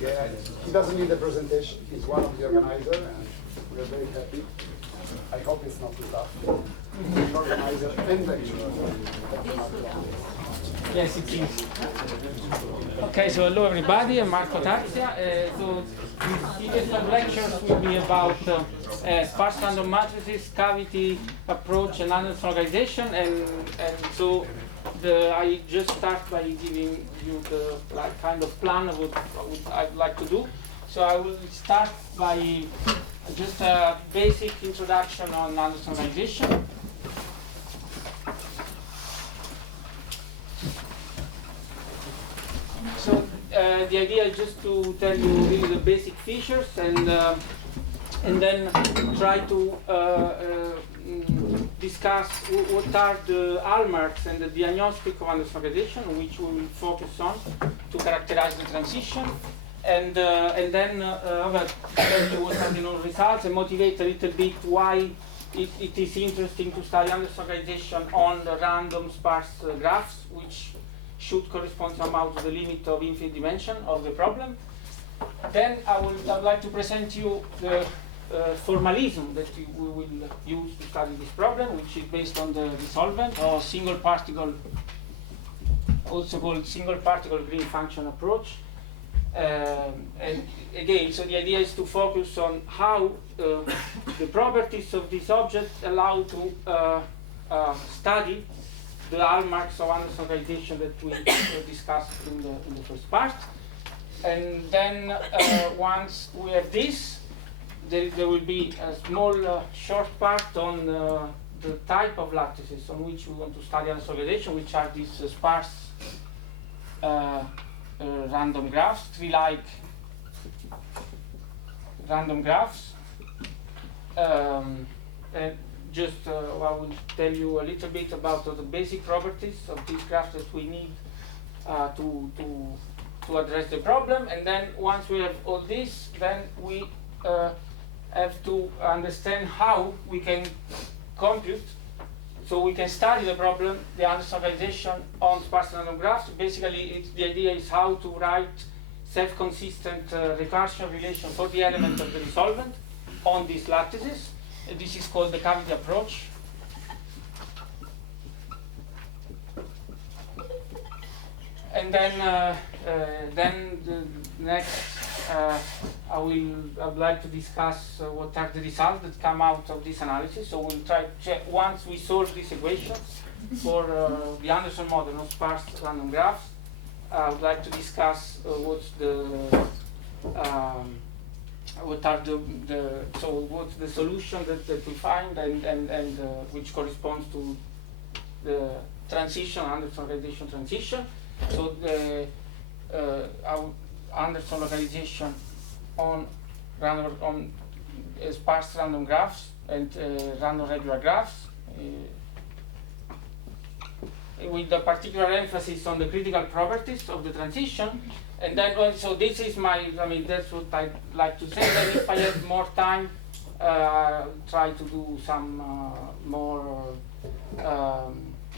Yeah, he doesn't need a presentation. He's one of the organizers, and we're very happy. I hope it's not too tough. The organizer and lecturer. Yes, it is. Okay, so hello everybody, I'm Marco Tarzia. So this series of lectures will be about sparse random matrices, cavity approach, and localization. And so I just start by giving you the kind of plan of what I'd like to do. So I will start by just a basic introduction on localization. So the idea is just to tell you really the basic features and then try to discuss what are the hallmarks and the diagnostic of localization, which we will focus on to characterize the transition, and then tell you what are the results and motivate a little bit why it is interesting to study localization on the random sparse graphs, which should correspond somehow to the limit of infinite dimension of the problem. Then I'd like to present you the formalism that we will use to study this problem, which is based on the resolvent or single particle, also called single particle green function approach. And again, so the idea is to focus on how the properties of this object allow to study the hallmarks of localization that we discussed in the first part. And then once we have this, there will be a small short part on the type of lattices on which we want to study localization, which are these sparse random graphs, tree-like random graphs. And just I will tell you a little bit about the basic properties of these graphs that we need to address the problem. And then once we have all this, then we have to understand how we can compute, so we can study the problem, the localization on sparse random graphs. Basically, the idea is how to write self-consistent recursion relation for the element of the resolvent on these lattices. This is called the cavity approach. And then the next, I'd like to discuss what are the results that come out of this analysis. So we'll try to check once we solve these equations for the Anderson model of sparse random graphs. I would like to discuss what's the what's the solution that we find and which corresponds to the transition, Anderson localization transition. So the Anderson localization on sparse random graphs and random regular graphs, with a particular emphasis on the critical properties of the transition. And then also this is that's what I'd like to say. Then if I have more time, try to do some more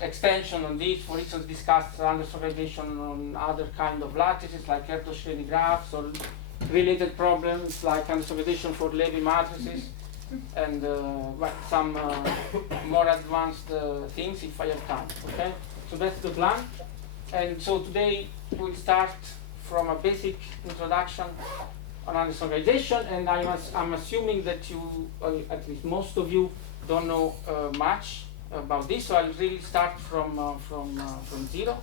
extension on this. For instance, discuss localization on other kind of lattices like Hertz-Schreiner graphs, or related problems like localization for Levy matrices, and some more advanced things if I have time. Okay, so that's the plan. And so today we'll start from a basic introduction on localization, and I'm assuming that you, at least most of you, don't know much about this, so I'll really start from zero.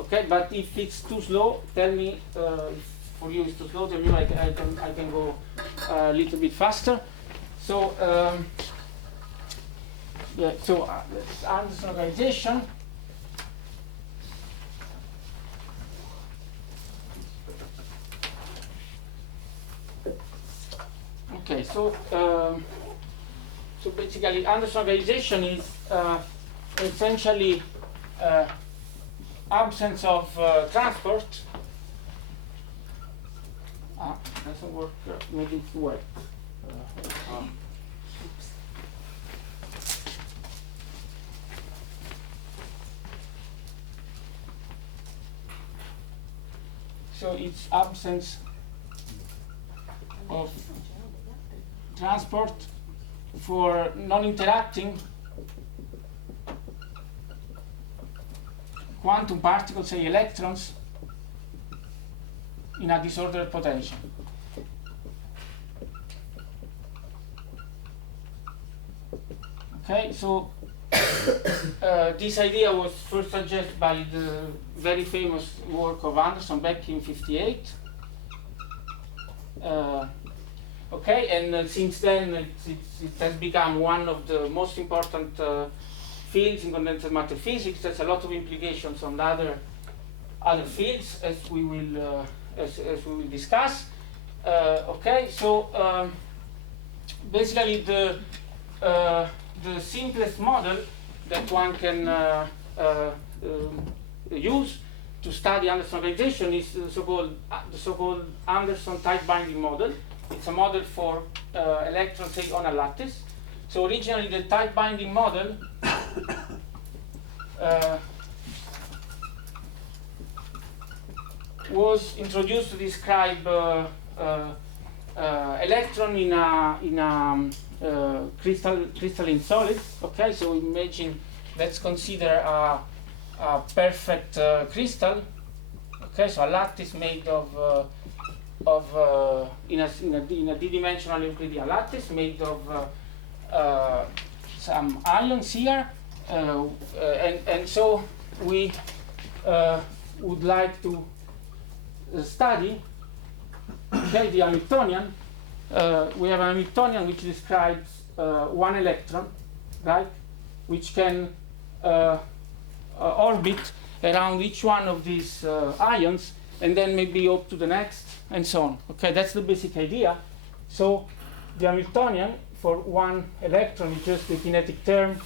Okay, but if it's too slow, tell me. If for you it's too slow, tell me. I can go a little bit faster. So yeah, so Anderson localization. Okay, so basically Anderson localization is essentially absence of transport. Doesn't work. Maybe it's wet. So it's absence of transport for non-interacting quantum particles, say electrons, in a disordered potential. Okay, so this idea was first suggested by the very famous work of Anderson back in '58. Okay, and since then it has become one of the most important fields in condensed matter physics. There's a lot of implications on the other fields, as we will discuss. Okay, so basically the simplest model that one can use to study Anderson localization is the so-called Anderson tight binding model. It's a model for electrons, say, on a lattice. So originally the tight binding model was introduced to describe electron in a crystalline solid. Okay, so imagine, let's consider a perfect crystal. Okay, so a lattice made of in a d-dimensional Euclidean lattice made of some ions here, and so we would like to study, okay, the Hamiltonian. We have an Hamiltonian which describes one electron, right, which can orbit around each one of these ions, and then maybe up to the next, and so on. Okay, that's the basic idea. So the Hamiltonian for one electron is just the kinetic term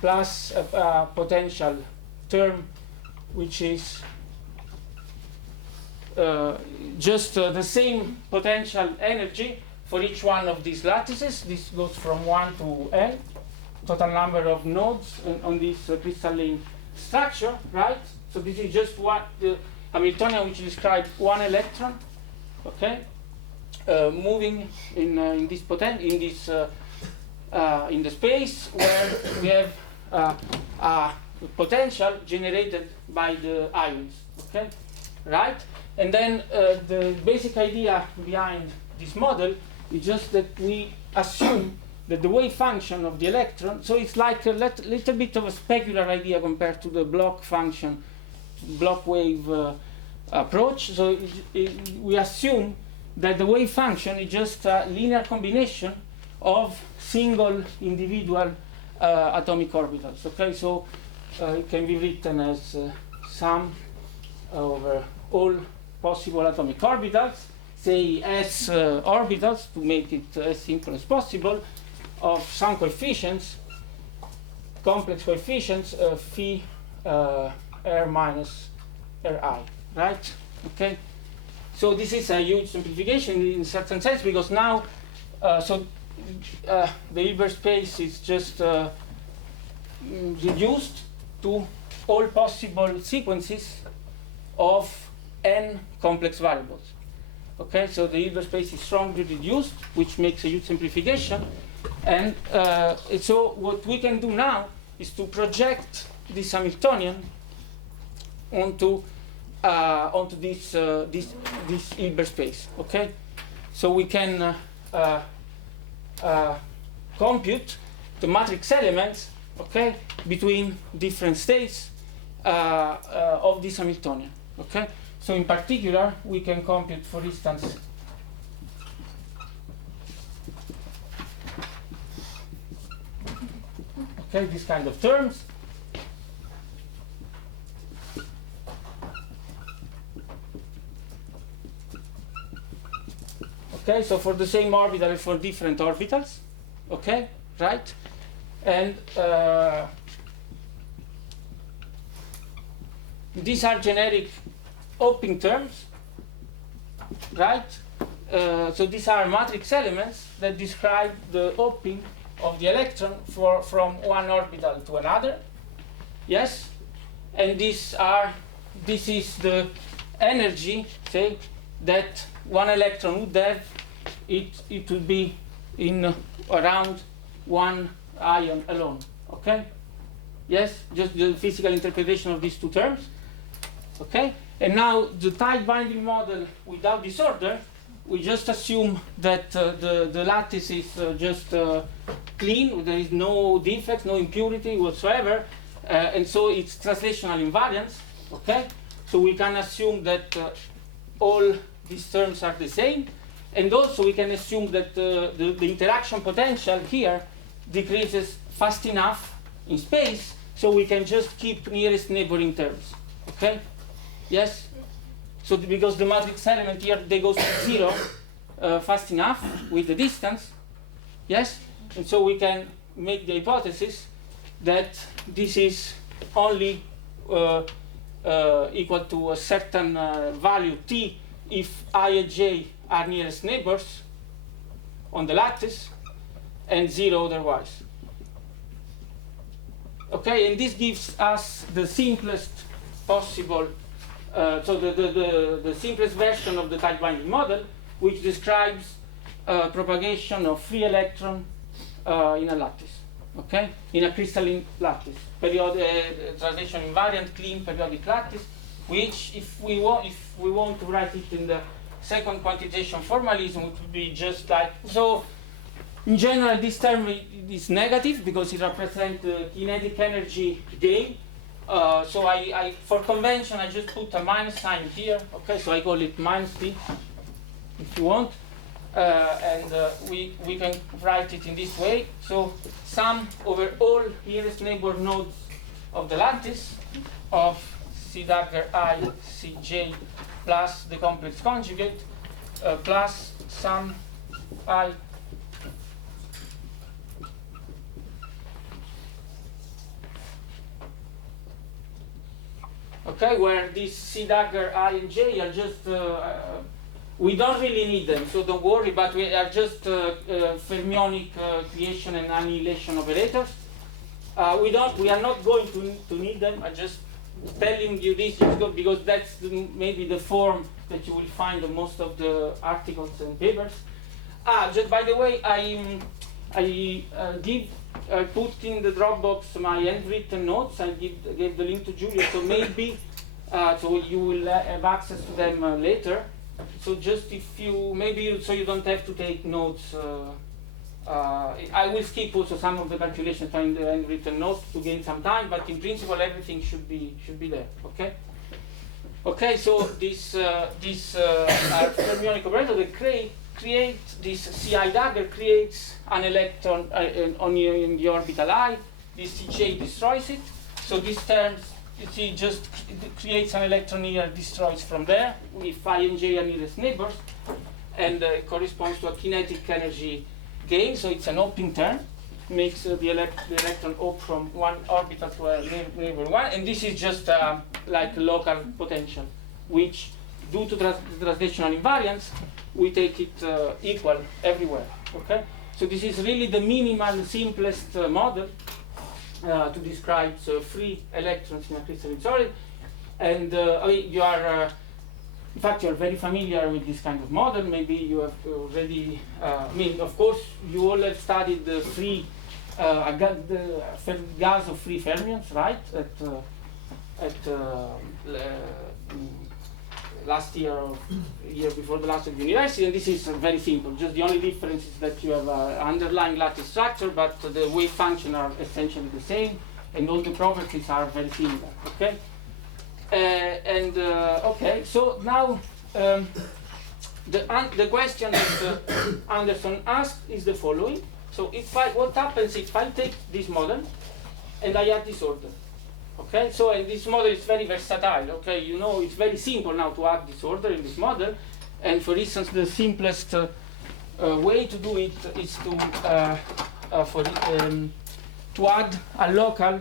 plus a potential term, which is just the same potential energy for each one of these lattices. This goes from 1 to n, total number of nodes on this crystalline structure, right? So this is just what the Hamiltonian, which describes one electron, okay, moving in this in the space where we have a potential generated by the ions, okay, right? And then the basic idea behind this model is just that we assume that the wave function of the electron, so it's like a little bit of a specular idea compared to the block function, block wave approach. So we assume that the wave function is just a linear combination of single individual atomic orbitals. Okay, so it can be written as sum over all possible atomic orbitals, say S orbitals, to make it as simple as possible, of some coefficients, complex coefficients, phi r minus ri, right? Okay. So this is a huge simplification in a certain sense, because now, the Hilbert space is just reduced to all possible sequences of n complex variables. Okay, so the Hilbert space is strongly reduced, which makes a huge simplification. And so what we can do now is to project this Hamiltonian onto this Hilbert space. Okay, so we can compute the matrix elements, okay, between different states of this Hamiltonian. Okay, so in particular we can compute, for instance, okay, this kind of terms. Okay, so for the same orbital and for different orbitals, okay, right? And these are generic Hoping terms, right? So these are matrix elements that describe the Hoping of the electron from one orbital to another. Yes, and this is the energy, say, that one electron would have it will be in around one ion alone. Okay? Yes, just the physical interpretation of these two terms. Okay? And now the tight binding model without disorder, we just assume that the lattice is just clean, there is no defects, no impurity whatsoever, and so it's translational invariance. Okay? So we can assume that all these terms are the same, and also we can assume that the interaction potential here decreases fast enough in space, so we can just keep nearest neighboring terms. Okay? Yes? So because the matrix element here, they go to 0 fast enough with the distance. Yes? And so we can make the hypothesis that this is only equal to a certain value t if I and j are nearest neighbors on the lattice, and 0 otherwise. Okay, and this gives us the simplest possible, so the simplest version of the tight binding model, which describes propagation of free electron in a lattice. Okay, in a crystalline lattice, translation invariant, clean periodic lattice, which if we want to write it in the second quantization formalism, it would be just like so. In general, this term is negative because it represents the kinetic energy gain. So for convention, I just put a minus sign here. Okay, so I call it minus t, if you want. And we can write it in this way. So sum over all nearest neighbor nodes of the lattice of C dagger I, Cj plus the complex conjugate plus sum I okay, where these C dagger I and J are just we don't really need them, so don't worry, but we are just fermionic creation and annihilation operators. We are not going to need them. I'm just telling you this because that's maybe the form that you will find in most of the articles and papers. Just by the way, I put in the Dropbox my handwritten notes. I gave the link to Julia, so maybe so you will have access to them later. So just if you so you don't have to take notes. I will skip also some of the calculations in the handwritten notes to gain some time, but in principle everything should be there. Okay. Okay. So this fermionic operator that create this Ci dagger creates an electron in the orbital I. This Cj destroys it. So these terms, you see, just creates an electron here, destroys from there. If I and j are nearest neighbors, and it corresponds to a kinetic energy gain. So it's an hopping term, makes the electron hop from one orbital to a neighbor one, and this is just like local potential, which due to translational invariance, we take it equal everywhere. Okay, so this is really the minimal, simplest model to describe free electrons in a crystalline solid. And I mean, you are, in fact, you are very familiar with this kind of model. Maybe you have already. I mean, of course, you all have studied the free gas of free fermions, right? Last year or year before the last of the university, and this is very simple. Just the only difference is that you have an underlying lattice structure, but the wave function are essentially the same, and all the properties are very similar. Okay, okay. So now the question that Anderson asked is the following. So what happens if I take this model and I add disorder? Okay, so and this model is very versatile. Okay, you know it's very simple now to add disorder in this model. And for instance, the simplest way to do it is to add a local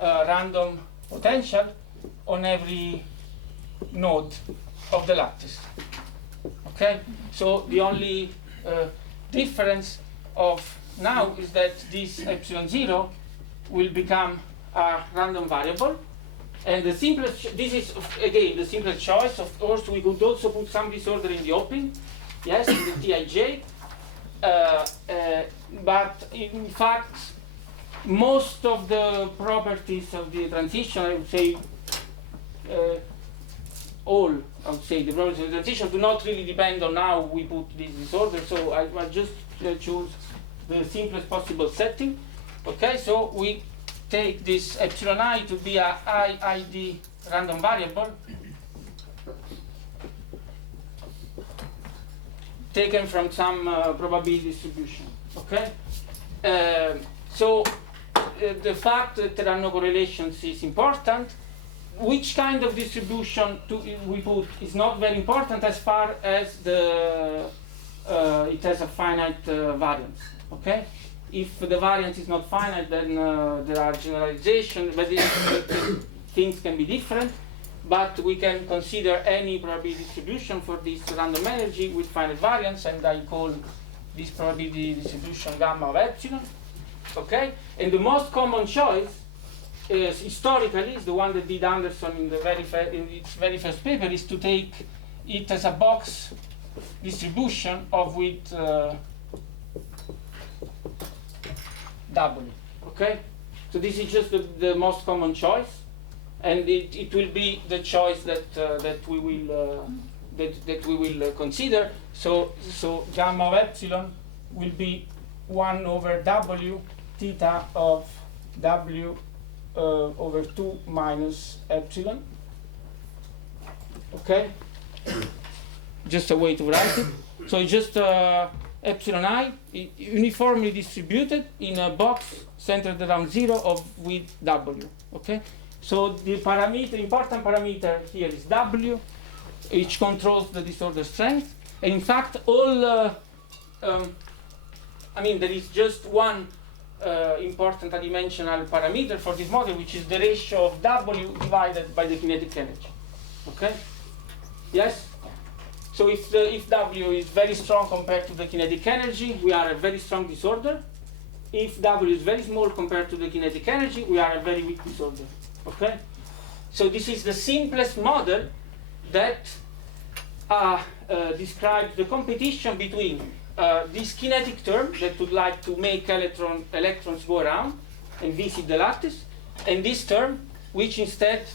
random potential on every node of the lattice. Okay, so the only difference of now is that this epsilon 0 will become a random variable, and the simplest. This is again the simplest choice. Of course, we could also put some disorder in the open, yes, in the Tij, But in fact, most of the properties of the transition, I would say, all, I would say, the properties of the transition do not really depend on how we put this disorder. So I just choose the simplest possible setting. Okay, so we take this epsilon I to be a IID random variable taken from some probability distribution. Okay, the fact that there are no correlations is important. Which kind of distribution we put is not very important as far as it has a finite variance. Okay, if the variance is not finite, then there are generalizations, but things can be different. But we can consider any probability distribution for this random energy with finite variance, and I call this probability distribution gamma of epsilon. Okay, and the most common choice is historically is the one that did Anderson in its very first paper, is to take it as a box distribution of width W. Okay, so this is just the most common choice, and it will be the choice that we will consider. So gamma of epsilon will be 1 over W theta of W over 2 minus epsilon. Okay, just a way to write it. So it's just epsilon I uniformly distributed in a box centered around 0 of width W. Okay, so the important parameter here is W, which controls the disorder strength. And in fact, there is just one important adimensional parameter for this model, which is the ratio of W divided by the kinetic energy. Okay? Yes? So if W is very strong compared to the kinetic energy, we are a very strong disorder. If W is very small compared to the kinetic energy, we are a very weak disorder. Okay? So this is the simplest model that describes the competition between this kinetic term that would like to make electrons go around and visit the lattice, and this term which instead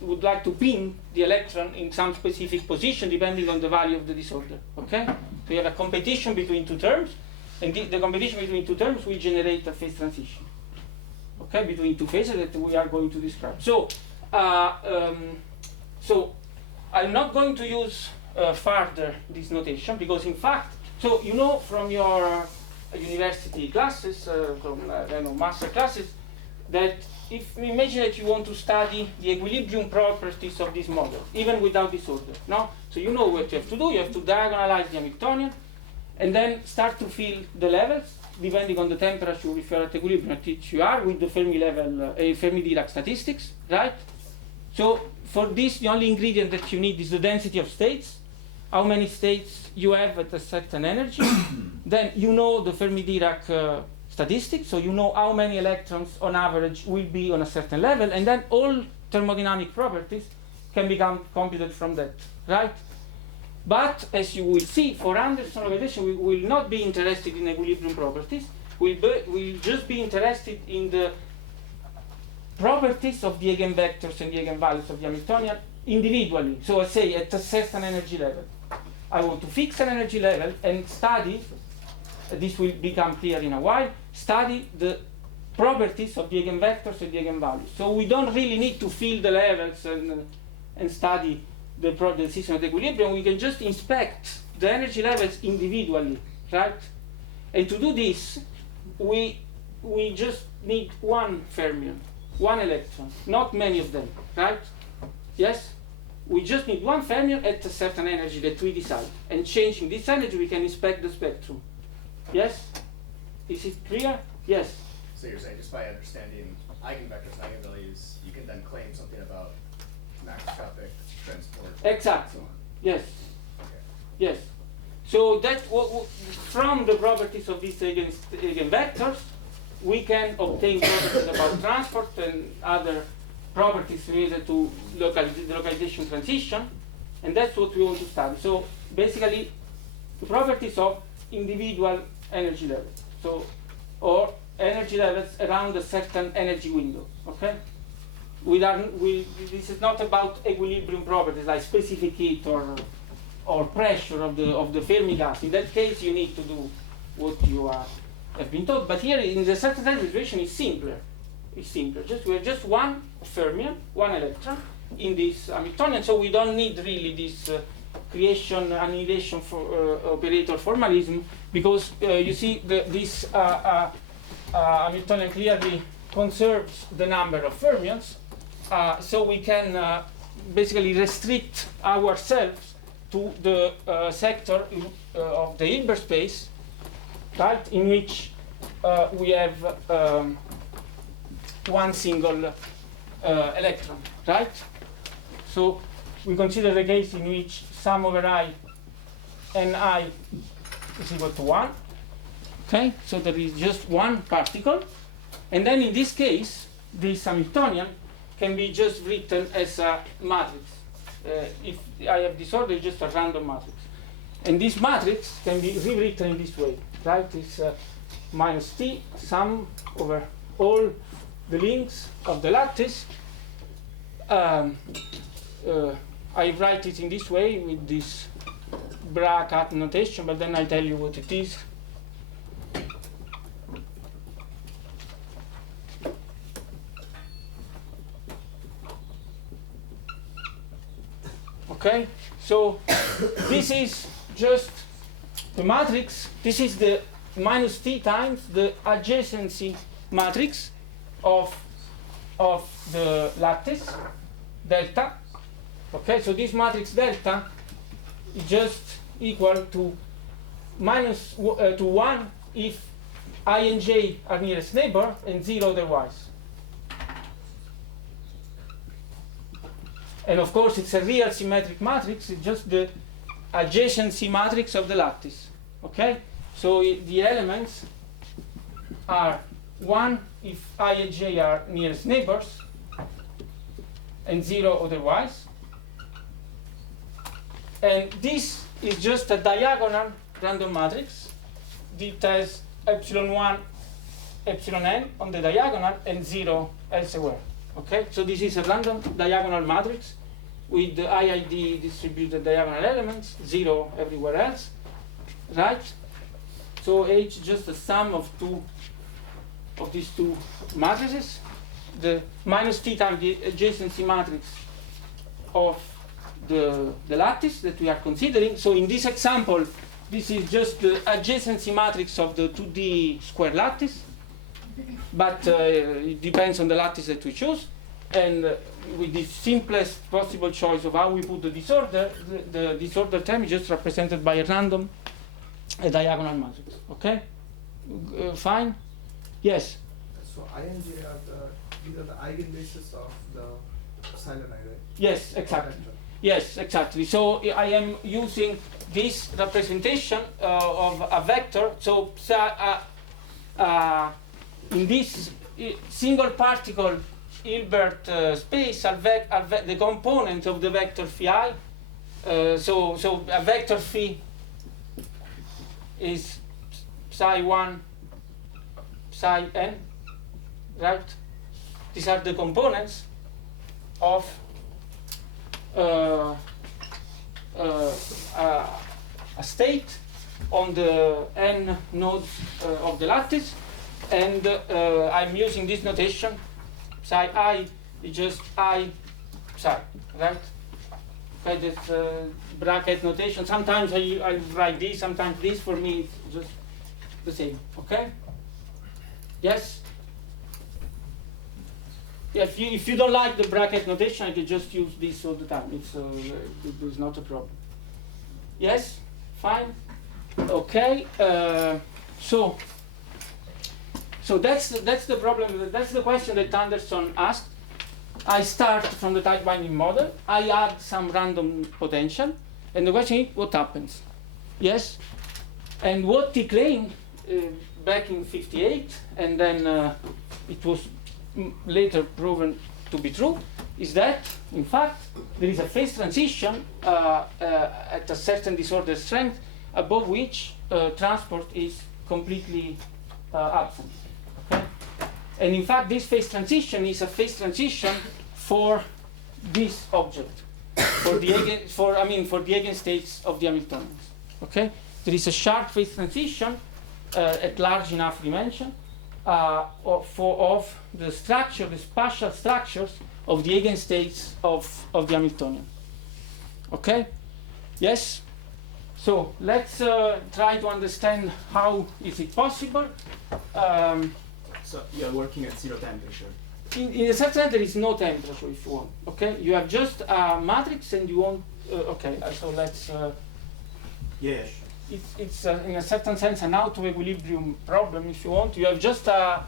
would like to pin the electron in some specific position depending on the value of the disorder. Okay? So you have a competition between two terms, and the competition between two terms will generate a phase transition. Okay, between two phases that we are going to describe. So I'm not going to use further this notation, because in fact, so you know from your university classes, from master classes, that if we imagine that you want to study the equilibrium properties of this model, even without disorder, no? So you know what you have to do. You have to diagonalize the Hamiltonian, and then start to fill the levels depending on the temperature if you are at equilibrium at which you are with the Fermi level, Fermi-Dirac statistics, right? So for this, the only ingredient that you need is the density of states, how many states you have at a certain energy. Then you know the Fermi-Dirac statistics, so you know how many electrons on average will be on a certain level, and then all thermodynamic properties can become computed from that, right? But as you will see, for Anderson localization, we will not be interested in equilibrium properties. We'll just be interested in the properties of the eigenvectors and the eigenvalues of the Hamiltonian individually. So I say at a certain energy level, I want to fix an energy level and study, this will become clear in a while, study the properties of the eigenvectors and the eigenvalues. So we don't really need to fill the levels and study the system of equilibrium. We can just inspect the energy levels individually, right? And to do this, we just need one fermion, one electron, not many of them, right? Yes? We just need one fermion at a certain energy that we decide. And changing this energy, we can inspect the spectrum. Yes? Is it clear? Yes? So you're saying just by understanding eigenvectors and eigenvalues, you can then claim something about macroscopic transport? Exactly. And so on. Yes. Okay. Yes. So that from the properties of these eigenvectors, we can obtain properties about transport and other properties related to the localization transition, and that's what we want to study. So basically, the properties of individual energy levels. So, or energy levels around a certain energy window. Okay. This is not about equilibrium properties like specific heat or pressure of the Fermi gas. In that case, you need to do what you have been taught. But here, in the certain time situation, it's simpler. It's simpler. We have just one fermion, one electron in this Hamiltonian, so we don't need really this creation annihilation for, operator formalism, because you see this Hamiltonian clearly conserves the number of fermions, so we can basically restrict ourselves to the sector of the Hilbert space, right, in which we have one single electron, right? So we consider the case in which sum over I and I is equal to 1. Okay, so there is just one particle, and then in this case, this Hamiltonian can be just written as a matrix. If I have disorder, it's just a random matrix, and this matrix can be rewritten in this way, right? It's minus T sum over all the links of the lattice. I write it in this way with this bracket notation, but then I tell you what it is. Okay, so this is just the matrix. This is the minus T times the adjacency matrix of the lattice delta. Okay, so this matrix delta is just equal to minus to 1 if I and j are nearest neighbor and 0 otherwise. And of course, it's a real symmetric matrix. It's just the adjacency matrix of the lattice. Okay, so the elements are 1 if I and j are nearest neighbors and 0 otherwise. And this is just a diagonal random matrix. It has epsilon 1, epsilon n on the diagonal and 0 elsewhere. Okay, so this is a random diagonal matrix with the IID distributed diagonal elements, 0 everywhere else, right? So H is just the sum of these two matrices, the minus T times the adjacency matrix of the lattice that we are considering. So in this example, this is just the adjacency matrix of the 2D square lattice, but it depends on the lattice that we choose. And with the simplest possible choice of how we put the disorder, the disorder term is just represented by a random diagonal matrix. Okay? Fine? Yes? So I and J are these are the eigenbases of the epsilon I, right? Yes, exactly. Yes, exactly. So I am using this representation of a vector. So in this single particle Hilbert space are the components of the vector phi. So a vector phi is psi 1, psi n, right? These are the components of a state on the n nodes of the lattice, and I'm using this notation. Psi I is just I psi, right? Okay, this bracket notation. Sometimes I write this, sometimes this. For me, it's just the same. Okay? Yes? Yeah, if you don't like the bracket notation, I can just use this all the time. It's not a problem. Yes? Fine? Okay. So that's the problem. That's the question that Anderson asked. I start from the tight binding model. I add some random potential, and the question is, what happens? Yes. And what he claimed back in '58, and then it was later proven to be true, is that in fact there is a phase transition at a certain disorder strength above which transport is completely absent. Okay? And in fact, this phase transition is a phase transition for this object, for the eigenstates of the Hamiltonians. Okay? There is a sharp phase transition at large enough dimension of the structure, the spatial structures of the eigenstates of the Hamiltonian. Okay? Yes? So let's try to understand how is it possible. So you are working at 0 temperature. In a certain sense, there is no temperature if you want. Okay? You have just a matrix and you want. Okay, so let's. Yes. It's in a certain sense an auto-equilibrium problem if you want. You have just a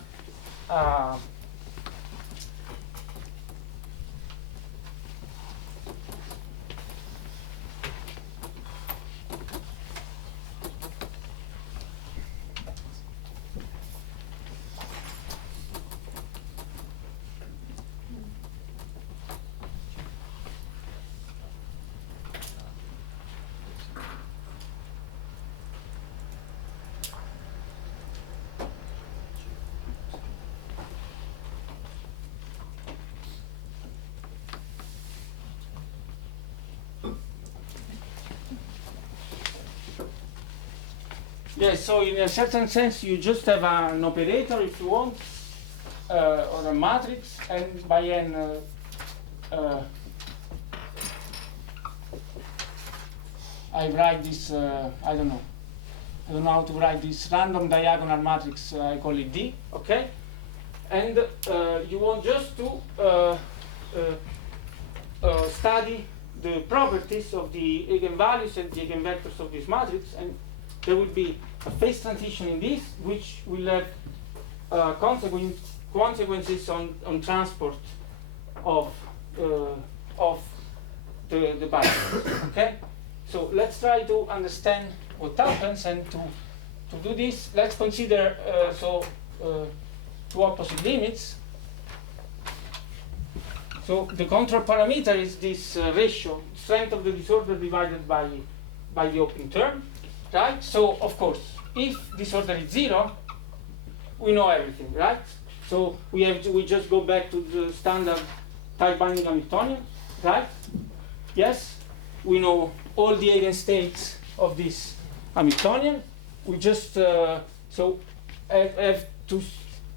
yes, so in a certain sense, you just have an operator, if you want, or a matrix, and by n, I write this, I don't know how to write this random diagonal matrix, I call it D, okay? And you want just to study the properties of the eigenvalues and the eigenvectors of this matrix, and there will be a phase transition in this, which will have consequences on transport of the particles. Okay, so let's try to understand what happens, and to do this, let's consider two opposite limits. So the control parameter is this ratio, strength of the disorder divided by the opening term. Right? So, of course, if disorder is 0, we know everything, right? So we just go back to the standard type binding Hamiltonian, right? Yes, we know all the eigenstates of this Hamiltonian. We just have to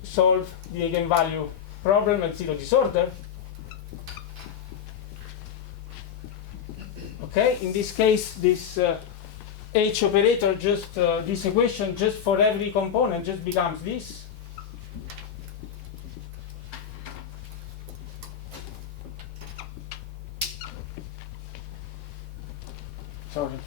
solve the eigenvalue problem at 0 disorder. Okay, in this case, this H operator, just this equation, just for every component, just becomes this. Sorry.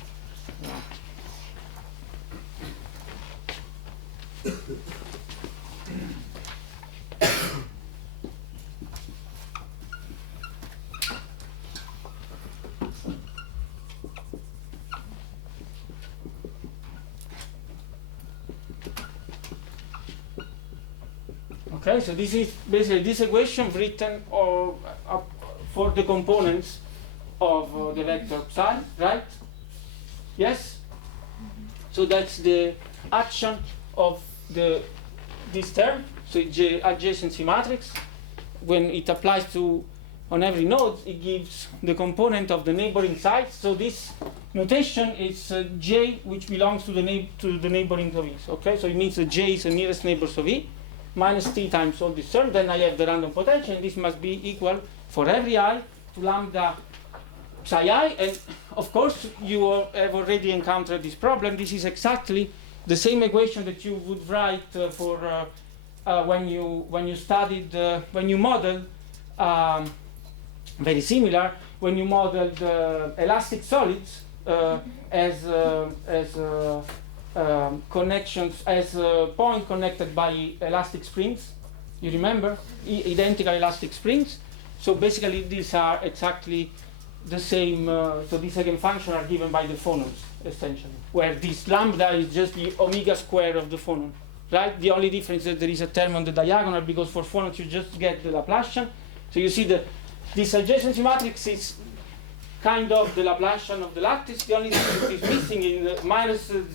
Okay, so this is basically this equation written for the components of the vector psi, right? Yes? So that's the action of this term, so the adjacency matrix. When it applies on every node, it gives the component of the neighboring sites. So this notation is J, which belongs to the neighboring of E. Okay, so it means that J is the nearest neighbors of E, minus T times all this term. Then I have the random potential, and this must be equal for every I to lambda psi I. And of course, you have already encountered this problem. This is exactly the same equation that you would write for when you studied when you modeled very similar when you modeled elastic solids as connections, as point connected by elastic springs. You remember? Identical elastic springs. So basically these are exactly the same, so these eigenfunctions are given by the phonons, essentially, where this lambda is just the omega square of the phonon, right? The only difference is that there is a term on the diagonal, because for phonons you just get the Laplacian. So you see this adjacency matrix is kind of the Laplacian of the lattice. The only thing that is missing is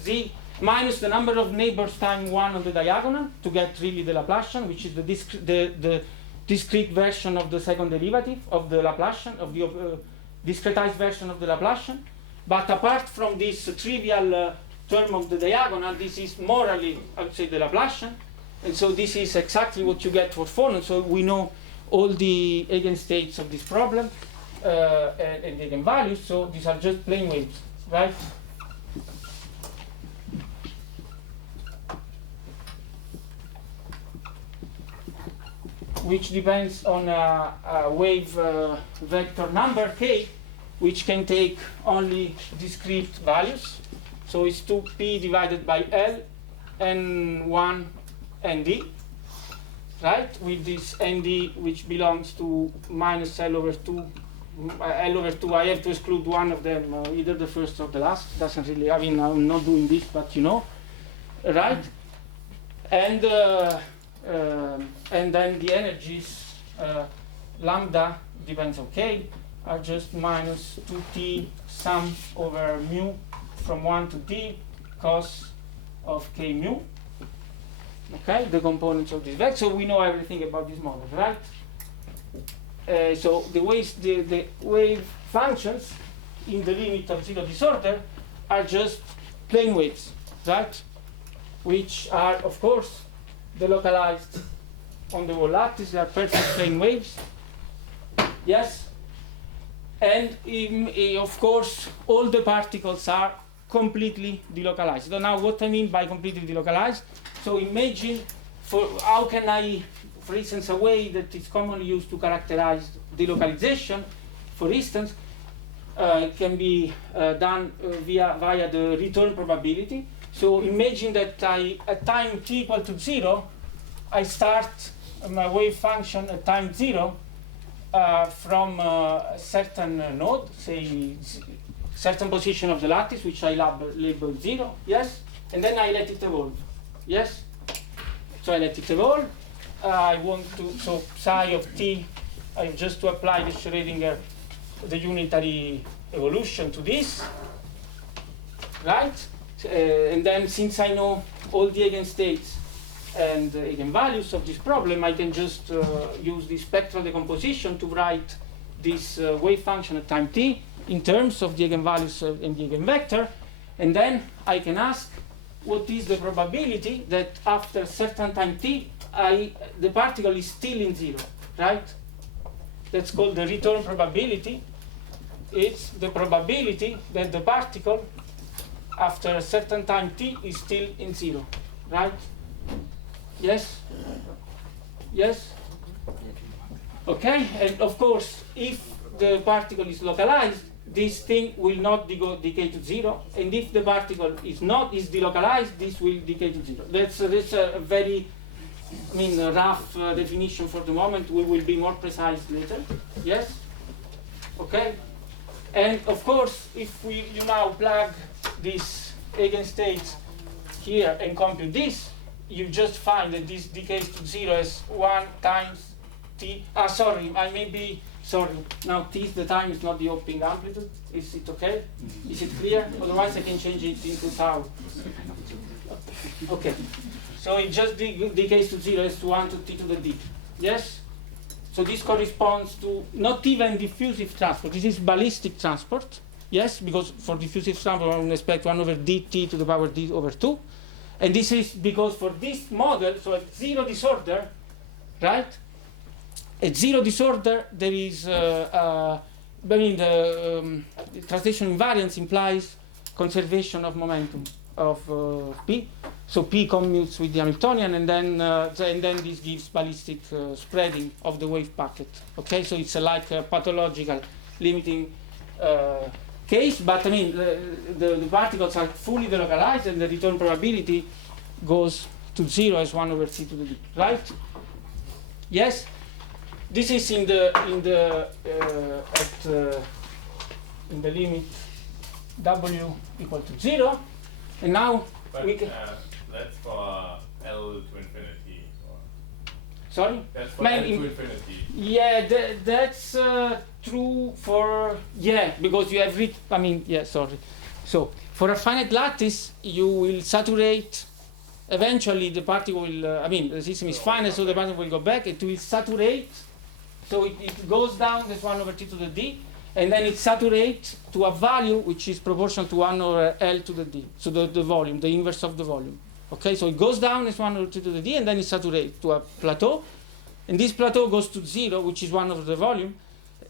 the minus the number of neighbors times 1 on the diagonal to get really the Laplacian, which is the discrete version of the second derivative of the Laplacian, of the discretized version of the Laplacian. But apart from this trivial term of the diagonal, this is morally, I would say, the Laplacian. And so this is exactly what you get for Phonon. So we know all the eigenstates of this problem and the eigenvalues. So these are just plane waves, right? Which depends on a wave vector number k, which can take only discrete values. So it's 2p divided by L and 1 nd, right? With this nd which belongs to minus L over 2. L over 2, I have to exclude one of them, either the first or the last. Doesn't really, I mean, I'm not doing this, but you know, right? And then the energies, lambda depends on k, are just minus 2t sum over mu from 1 to t cos of k mu. Okay, the components of this vector. So we know everything about this model, right? So the wave functions in the limit of zero disorder are just plane waves, right? Which are, of course, delocalized on the whole lattice. They are perfect plane waves. Yes? And of course, all the particles are completely delocalized. So now what I mean by completely delocalized, so imagine, how can I, for instance, a way that is commonly used to characterize delocalization, for instance, can be done via the return probability. So imagine that at time t equal to 0, I start my wave function at time 0 from a certain node, say certain position of the lattice, which I label 0, yes? And then I let it evolve, yes? So I let it evolve. I want to, so psi of t, I have just to apply the Schrödinger, the unitary evolution to this, right? And then since I know all the eigenstates and the eigenvalues of this problem, I can just use the spectral decomposition to write this wave function at time t in terms of the eigenvalues and the eigenvector. And then I can ask what is the probability that after a certain time t, the particle is still in 0, right? That's called the return probability. It's the probability that the particle after a certain time t is still in 0, right? Yes? Yes? Okay, and of course, if the particle is localized, this thing will not decay to 0, and if the particle is delocalized, this will decay to 0. That's a very, rough definition for the moment. We will be more precise later. Yes? Okay? And of course, if you now plug these eigenstates here and compute this, you just find that this decays to 0 as 1 times t. Sorry, now t is the time, is not the hopping amplitude. Is it okay? Is it clear? Otherwise I can change it into tau. Okay. So it just decays to 0 as 1 to t to the d. Yes? So this corresponds to not even diffusive transport. This is ballistic transport. Yes? Because for diffusive transport, I expect 1 over dt to the power d over 2. And this is because for this model, so at 0 disorder, right? At 0 disorder, there is, the translation invariance implies conservation of momentum of p. So p commutes with the Hamiltonian, and then this gives ballistic spreading of the wave packet. Okay, so it's like a pathological limiting case, but the particles are fully delocalized, and the return probability goes to 0 as 1 over c to the d. Right? Yes. This is in the limit w equal to 0, and now but we can. That's for L to infinity. Sorry? That's for Man, N to in- infinity. Yeah, that's true for, yeah, because you have I mean, yeah, sorry. So, for a finite lattice, you will saturate, eventually the particle will, I mean, the system is finite, so the particle will go back, it will saturate, so it goes down, that's 1 over T to the D, and then it saturates to a value which is proportional to 1 over L to the D, so the volume, the inverse of the volume. Okay, so it goes down as 1 over T to the D, and then it saturates to a plateau, and this plateau goes to 0, which is 1 over the volume,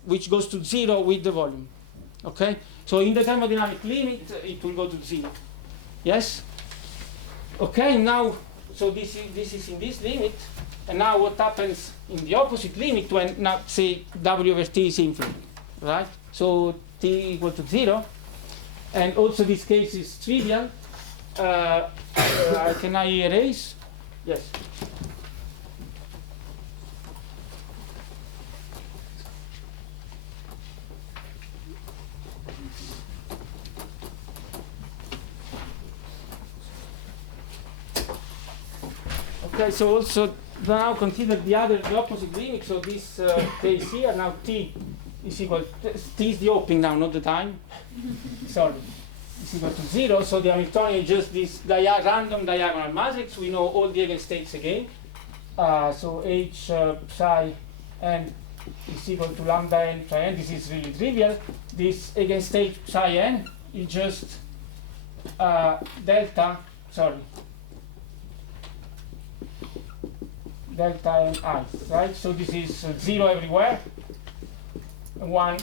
which goes to 0 with the volume. Okay? So in the thermodynamic limit, it will go to 0. Yes? Okay, now, so this is in this limit, and now what happens in the opposite limit when, now, say, W over T is infinite, right? So T equal to 0, and also this case is trivial. Can I erase? Yes. Okay, so also now consider the opposite limit. So this case here, now T is equal T is the opening now, not the time. Sorry, is equal to 0. So the Hamiltonian is just this random diagonal matrix. We know all the eigenstates again. So H psi n is equal to lambda n psi n. This is really trivial. This eigenstate psi n is just delta n I, right? So this is 0 everywhere, 1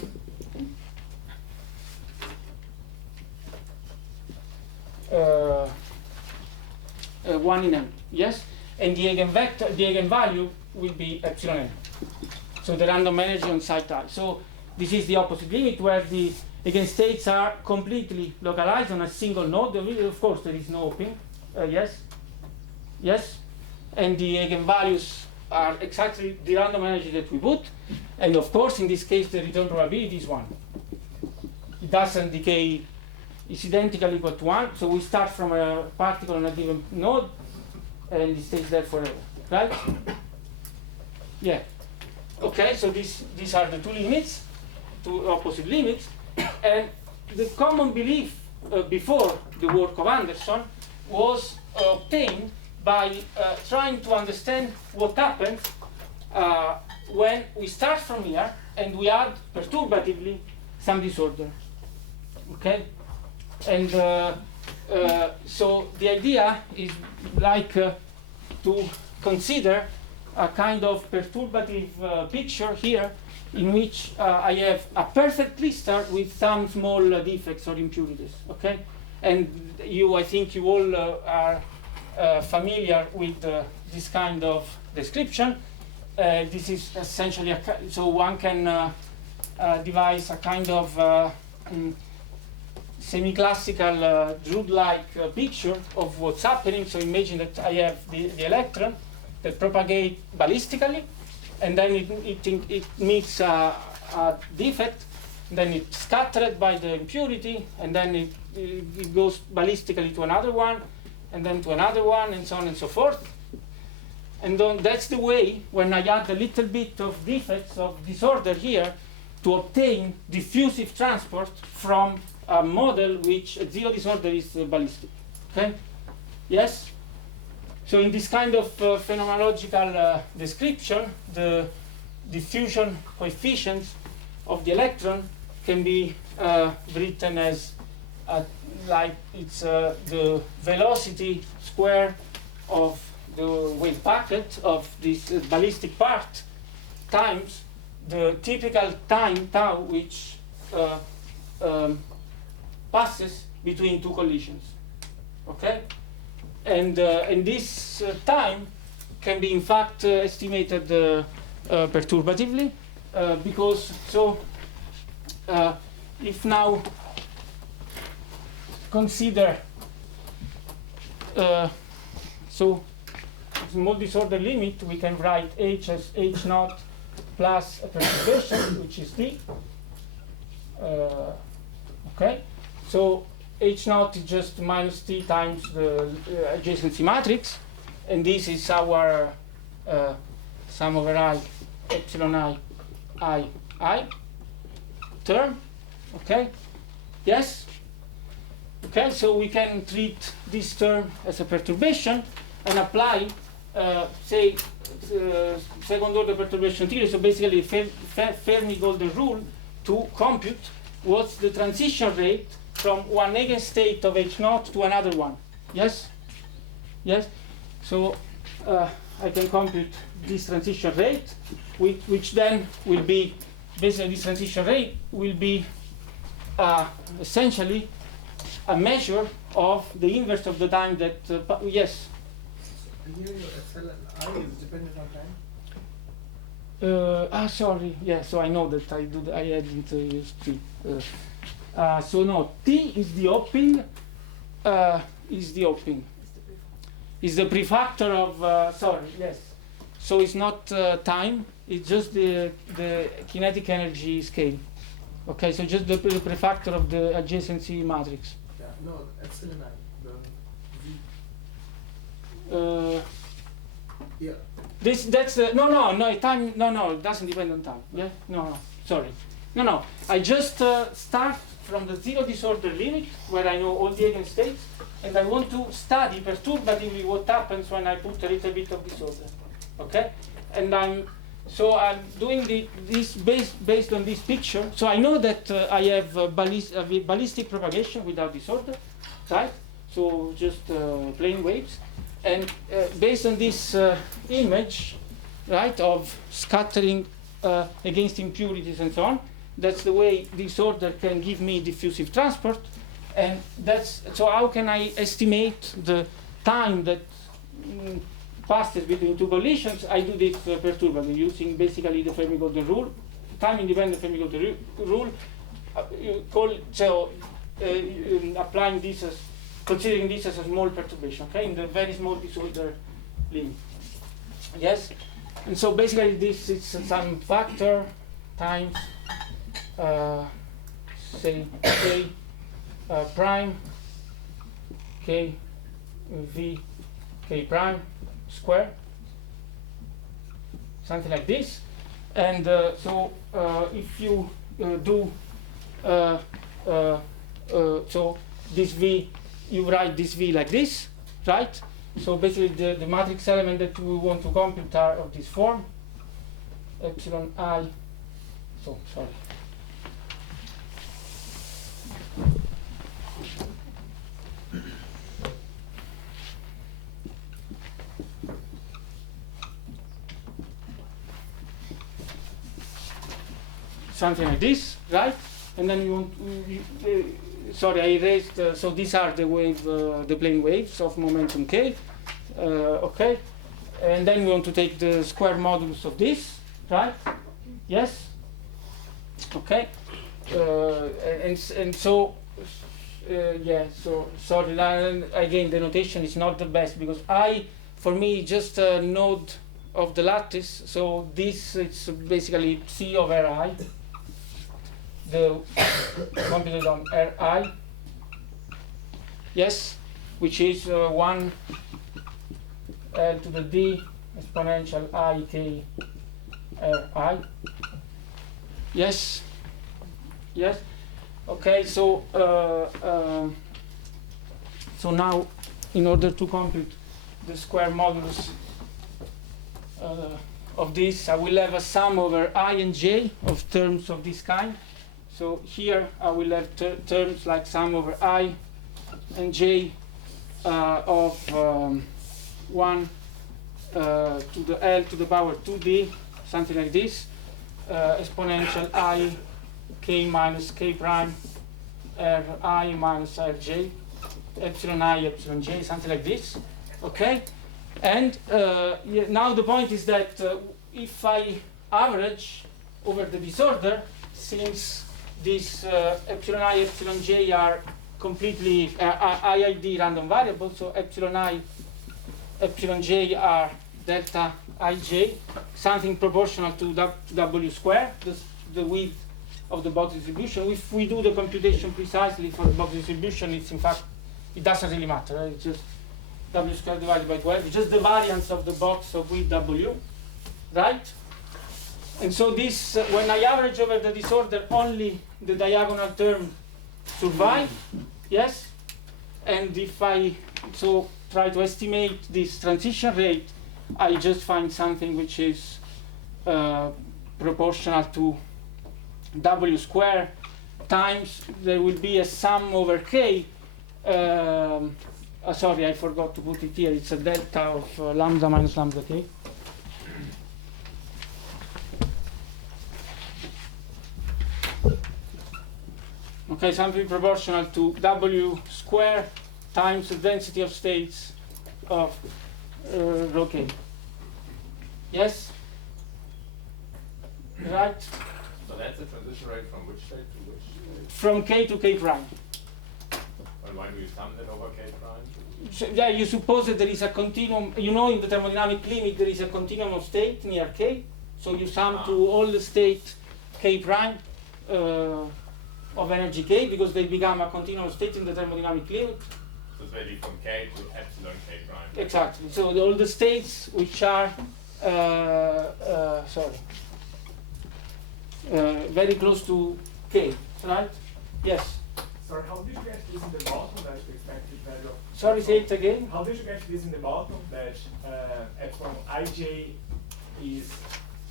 1 in n, yes? And the eigenvector, the eigenvalue will be epsilon n. So the random energy on site I. So this is the opposite limit where the eigenstates are completely localized on a single node. Of course, there is no opening. Yes? Yes? And the eigenvalues are exactly the random energy that we put. And of course, in this case, the return probability is 1. It doesn't decay. It's identically equal to 1. So we start from a particle on a given node, and it stays there forever. Right? Yeah. Okay, so these are the two limits, two opposite limits. And the common belief before the work of Anderson was obtained by trying to understand what happens when we start from here and we add perturbatively some disorder. Okay? And so the idea is like to consider a kind of perturbative picture here in which I have a perfect crystal with some small defects or impurities. Okay? And I think you all are familiar with this kind of description. This is essentially so one can devise a kind of semi-classical Drude-like picture of what's happening. So imagine that I have the electron that propagate ballistically, and then it meets a defect, then it's scattered by the impurity, and then it goes ballistically to another one, and then to another one, and so on and so forth. And that's the way, when I add a little bit of defects, of disorder here, to obtain diffusive transport from a model which at zero disorder is ballistic. Okay? Yes? So in this kind of phenomenological description, the diffusion coefficients of the electron can be written as like it's the velocity square of the wave packet of this ballistic part times the typical time tau which passes between two collisions. Okay? And this time can be in fact estimated perturbatively because so if now consider so small disorder limit, we can write H as H naught plus a perturbation, which is T. Okay, so H naught is just minus T times the adjacency matrix, and this is our sum over I, epsilon I term. Okay? Yes? Okay, so we can treat this term as a perturbation and apply, say, second order perturbation theory, so basically Fermi-Golden rule to compute what's the transition rate from one eigenstate of H0 to another one. Yes? Yes? So I can compute this transition rate, which then will be, basically this transition rate will be essentially a measure of the inverse of the time that, yes? And here your epsilon I is dependent on time? Sorry, yeah, so I know that I hadn't used T. So no, T is the opping, is the prefactor of, sorry, yes. So it's not time, it's just the kinetic energy scale. Okay, so just the prefactor of the adjacency matrix. Yeah, no, epsilon I, the V. Yeah. That's time. No, it doesn't depend on time. Yeah, no, sorry, no. I just start from the zero disorder limit where I know all the eigenstates, and I want to study perturbatively what happens when I put a little bit of disorder. Okay, and I'm doing this based on this picture. So I know that I have ballistic propagation without disorder, right? So just plane waves. And based on this image, right, of scattering against impurities and so on, that's the way disorder can give me diffusive transport. And so how can I estimate the time that passes between two collisions? I do this perturbatively using basically the Fermi-Golden rule, time-independent Fermi-Golden rule. Applying this as, considering this as a small perturbation, okay, in the very small disorder limit. Yes? And so basically this is some factor times, say, K prime, K V K prime square, something like this. And so if you do, so this V, you write this V like this, right? So basically the matrix element that we want to compute are of this form, epsilon I, so sorry. Something like this, right? And then you want, sorry, I erased, so these are the wave, the plane waves of momentum K, okay? And then we want to take the square modulus of this, right? Yes? Okay? And so, yeah, so sorry, again, the notation is not the best because I, for me, just a node of the lattice, so this, it's basically C over I, the computed on Ri, yes, which is 1 L to the D exponential I K Ri. Yes, yes. Okay, so so now, in order to compute the square modulus of this, I will have a sum over I and J of terms of this kind. So here I will have terms like sum over I and J of 1 to the L to the power 2D, something like this, exponential I K minus K prime R I minus R J, epsilon I, epsilon J, something like this, okay? And yeah, now the point is that if I average over the disorder, since these epsilon I, epsilon J are completely IID random variables, so epsilon I, epsilon J are delta Ij, something proportional to W squared, the width of the box distribution. If we do the computation precisely for the box distribution, it's in fact, it doesn't really matter, right? It's just W squared divided by 12, it's just the variance of the box of width W, right? And so this, when I average over the disorder, only the diagonal term survive, yes? And if I try to estimate this transition rate, I just find something which is proportional to W square times, there will be a sum over K. Sorry, I forgot to put it here. It's a delta of lambda minus lambda K. Okay, something proportional to W square times the density of states of rho K. Yes? Right? So that's the transition rate from which state to which state? From K to K prime. And why do you sum that over K prime? So, yeah, you suppose that there is a continuum. You know, in the thermodynamic limit, there is a continuum of state near K. So you sum to all the state K prime of energy K, because they become a continuum of state in the thermodynamic limit. So it's basically from K to epsilon K prime. Exactly. So all the states which are very close to K, right? Yes. Sorry, how did you get this in the bottom, that the expected value of... Sorry, say it again. How did you get this in the bottom, that epsilon ij is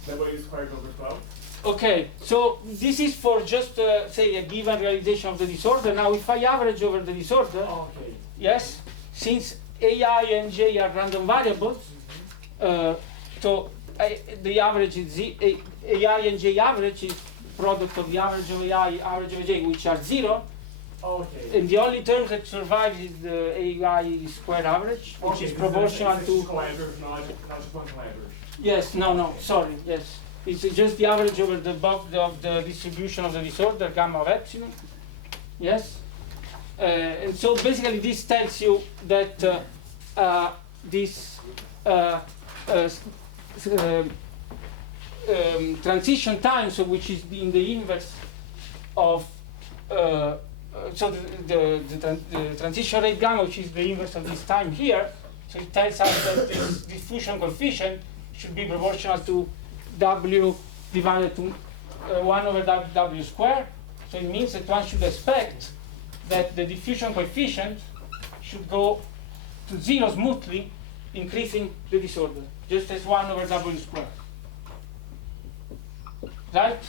W squared over 12? Okay, so this is for just, say, a given realization of the disorder. Now, if I average over the disorder, Okay. yes, since AI and J are random variables, the average is AI and J average is product of the average of AI, average of J, which are 0. Okay. And the only term that survives is the AI square average, which Okay, is this proportional is to... collaborative, not just one collaborative. Yes, no, sorry, yes. It's just the average over the bulk of the distribution of the disorder, gamma of epsilon. Yes? And so basically this tells you that this transition time, so which is in the inverse of so the transition rate gamma, which is the inverse of this time here, so it tells us that this diffusion coefficient should be proportional to W divided to 1 over W square. So it means that one should expect that the diffusion coefficient should go to 0 smoothly, increasing the disorder, just as 1 over W square. Right?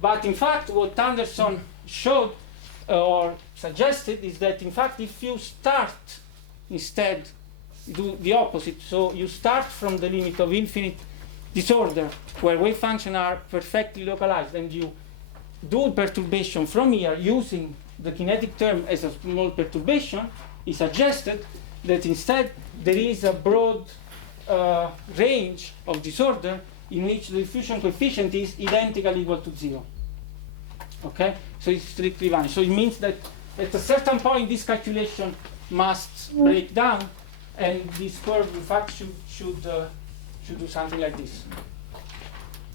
But in fact, what Anderson showed or suggested is that in fact if you start instead do the opposite, so you start from the limit of infinite disorder where wave functions are perfectly localized, and you do perturbation from here using the kinetic term as a small perturbation, he suggested that instead there is a broad range of disorder in which the diffusion coefficient is identical equal to 0. Okay, so it's strictly vanished. So it means that at a certain point this calculation must break down, and this curve in fact should do something like this.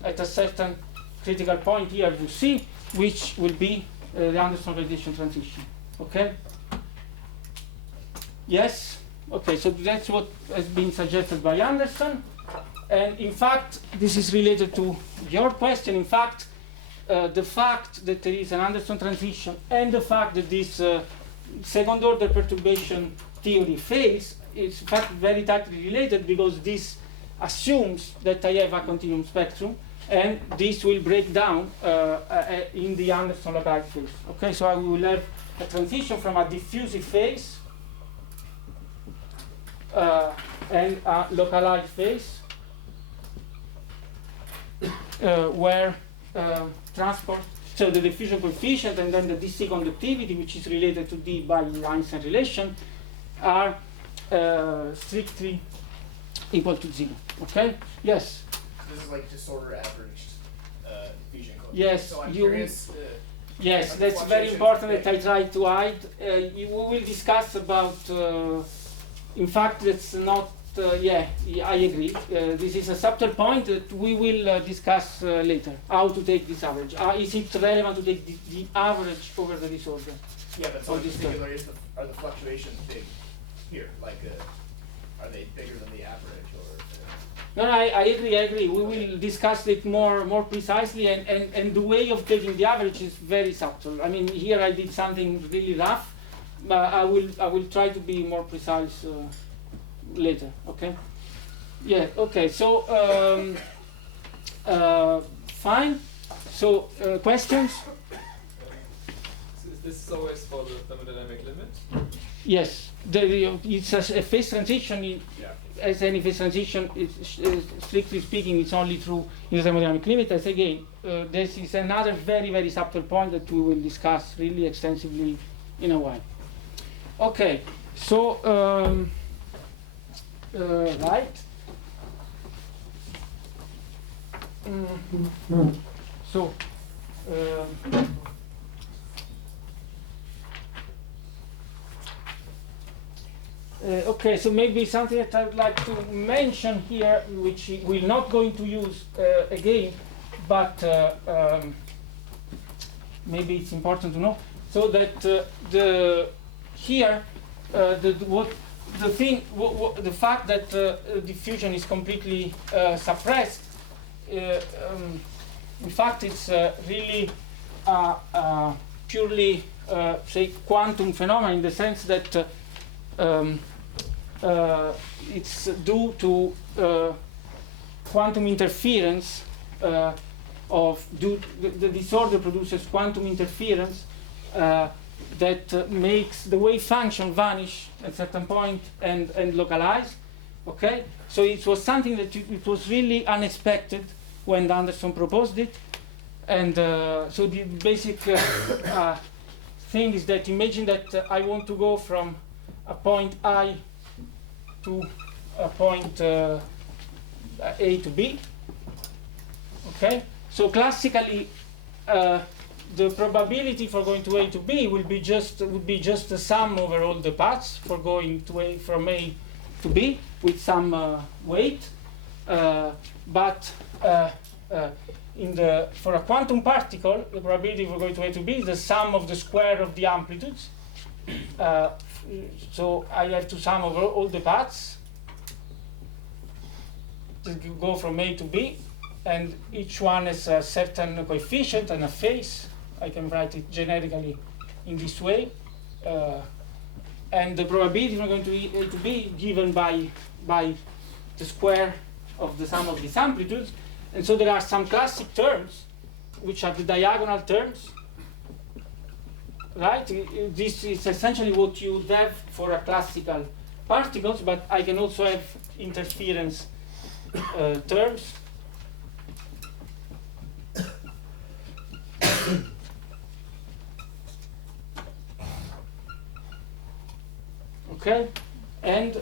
At a certain critical point here you see, which will be the Anderson radiation transition. Okay? Yes? Okay, so that's what has been suggested by Anderson. And in fact, this is related to your question. In fact, the fact that there is an Anderson transition and the fact that this second order perturbation theory fails is in fact very tightly related, because this assumes that I have a continuum spectrum, and this will break down in the Anderson localized phase. Okay, so I will have a transition from a diffusive phase and a localized phase where transport, so the diffusion coefficient and then the DC conductivity, which is related to D by the Einstein relation, are strictly equal to 0. Okay? Yes? This is like disorder averaged diffusion coefficient. Yes, So I'm you- curious. Yes, Are that's very fluctuations important that I big? try to hide. We will discuss about, in fact, that's not, yeah, I agree. This is a subtle point that we will discuss later, how to take this average. Is it relevant to take the average over the disorder? Yeah, but so Or in this particular, are the fluctuations big here? Like, are they bigger than the average, or? No, I agree. We will discuss it more precisely, and the way of taking the average is very subtle. I mean, here I did something really rough, but I will try to be more precise later. Okay? Yeah. Okay. So fine. So questions? Is this always for the thermodynamic limit? Yes. It's a phase transition. Yeah. As any phase transition, strictly speaking, it's only true in the thermodynamic limit. As again, this is another very subtle point that we will discuss really extensively in a while. Okay, so right. So. Okay, so maybe something that I'd like to mention here, which we're not going to use again, but maybe it's important to know, so that the fact that diffusion is completely suppressed, in fact, it's really purely say quantum phenomenon, in the sense that it's due to quantum interference the disorder produces quantum interference that makes the wave function vanish at a certain point and localize. Okay, so it was something that it was really unexpected when Anderson proposed it, and so the basic thing is that imagine that I want to go from a point I to a point A to B. Okay, so classically the probability for going to A to B would be just the sum over all the paths for going to from A to B with some weight, but for a quantum particle, the probability for going to A to B is the sum of the square of the amplitudes. So I have to sum over all the paths to go from A to B, and each one has a certain coefficient and a phase. I can write it generically in this way, and the probability from going to A to B given by the square of the sum of these amplitudes. And so there are some classic terms, which are the diagonal terms. Right? This is essentially what you have for a classical particles, but I can also have interference terms. Okay, and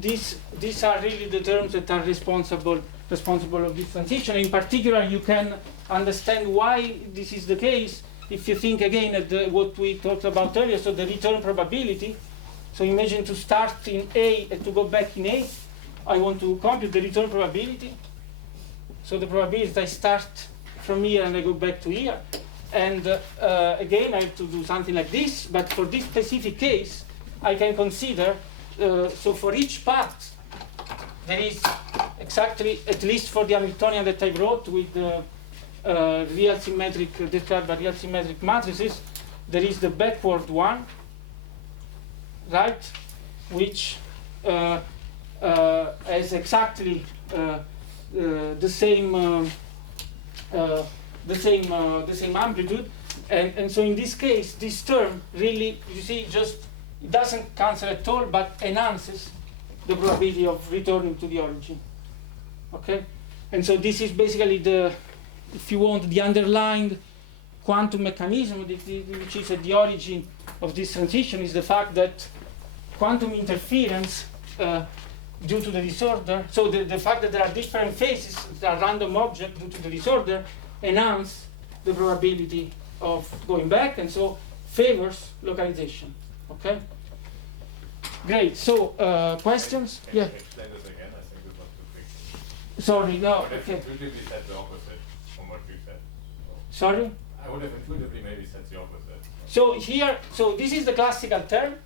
these are really the terms that are responsible of this transition. In particular, you can understand why this is the case if you think again at what we talked about earlier, so the return probability. So imagine to start in A and to go back in A. I want to compute the return probability. So the probability is I start from here and I go back to here. And again, I have to do something like this, but for this specific case, I can consider, so for each path, there is exactly, at least for the Hamiltonian that I wrote with the real symmetric, described by real symmetric matrices, there is the backward one, right, which has exactly the same amplitude, and so in this case, this term really, you see, just it doesn't cancel at all, but enhances the probability of returning to the origin. Okay, and so this is basically the, if you want, the underlying quantum mechanism which is at the origin of this transition is the fact that quantum interference due to the disorder, so the fact that there are different phases that are random objects due to the disorder enhance the probability of going back, and so favors localization. Okay? Great. So, questions? Can Yeah. you explain this again? I think it was too quick. Sorry, no, I would have okay. intuitively said the opposite from what you said. Sorry? I would have intuitively maybe said the opposite. So here, so this is the classical term,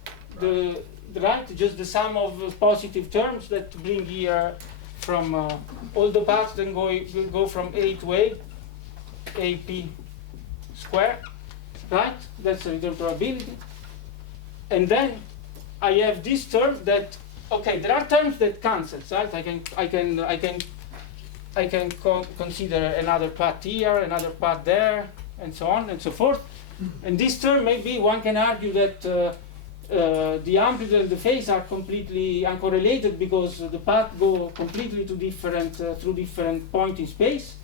right? Just the sum of positive terms that bring here from all the paths then go from A to A, AP square, right? That's the return probability. And then I have this term that, okay, there are terms that cancel, right? I can consider another path here, another path there, and so on and so forth. And this term, maybe one can argue that the amplitude and the phase are completely uncorrelated because the paths go completely to different through different points in space.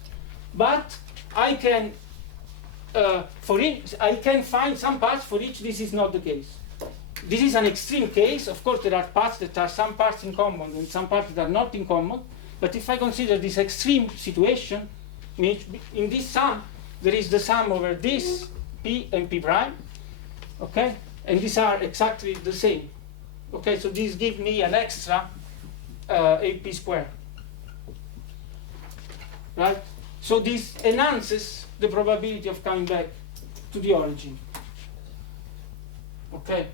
But I can, I can find some paths for which this is not the case. This is an extreme case. Of course, there are paths that are some parts in common and some parts that are not in common. But if I consider this extreme situation, in this sum, there is the sum over this P and P prime, okay? And these are exactly the same. Okay, so this gives me an extra AP square, right? So this enhances the probability of coming back to the origin, okay?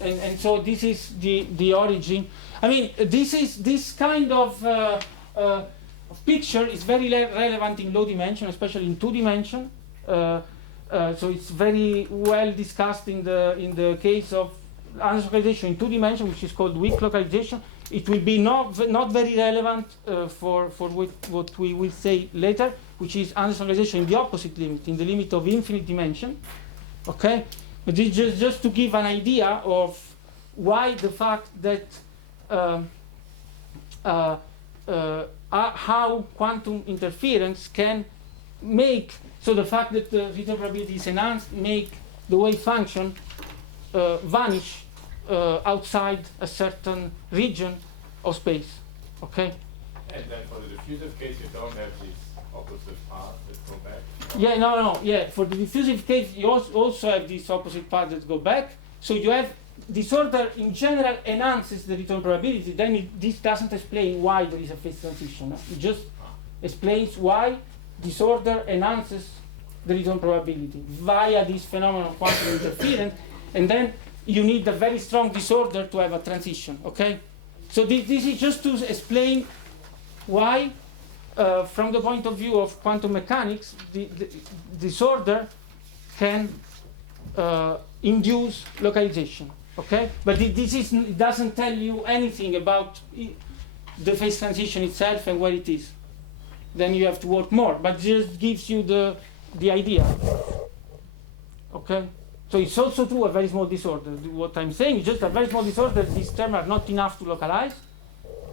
And so this is the origin. I mean, this kind of picture is very relevant in low dimension, especially in 2 dimension. So it's very well discussed in the case of localization in 2 dimension, which is called weak localization. It will be not very relevant for what we will say later, which is localization in the opposite limit, in the limit of infinite dimension. Okay, but this is just to give an idea of why the fact that how quantum interference can make, so the fact that the return probability is enhanced, make the wave function vanish outside a certain region of space. Okay? And then for the diffusive case, you don't have these opposite paths that go back? Yeah, no. Yeah, for the diffusive case, you also have these opposite paths that go back. So you have disorder in general enhances the return probability. Then this doesn't explain why there is a phase transition. It just explains why disorder enhances the return probability via this phenomenon of quantum interference. And then you need a very strong disorder to have a transition. Okay? So this is just to explain why, from the point of view of quantum mechanics, the disorder can induce localization. Okay, but it doesn't tell you anything about the phase transition itself and where it is. Then you have to work more, but just gives you the idea. Okay, so it's also true a very small disorder. What I'm saying is just a very small disorder. These terms are not enough to localize.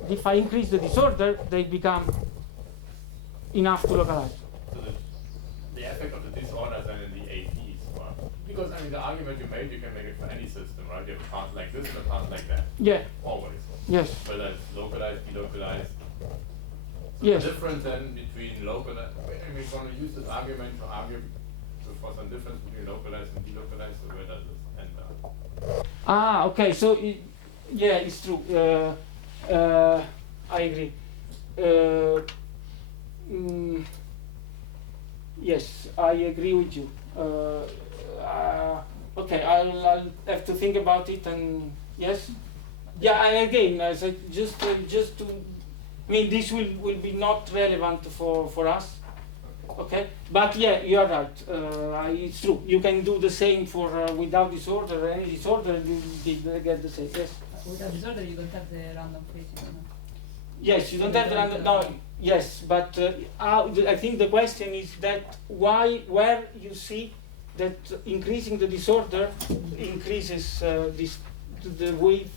If I increase the disorder, they become enough to localize. So the effect of the disorder is then in the APs, right? Because I mean, the argument you made, you can make it for any system, right? You have a path like this and a path like that. Yeah. Always. Yes. Whether it's localized, delocalized. So Yes. the difference then between localized, I mean, we're going to use this argument to argue for some difference between localized and delocalized, so where does this end up? Ah, okay. So, yeah, it's true. I agree. Yes, I agree with you. Okay, I'll have to think about it. And yes, yeah. Again, as I just to, I mean, this will be not relevant for us. Okay, but yeah, you are right. It's true. You can do the same for without disorder or any disorder. You get the same. Yes. Without disorder, you don't have the random phases. No? Yes, you don't have the random. No, yes, but I think the question is that where you see that increasing the disorder increases the weight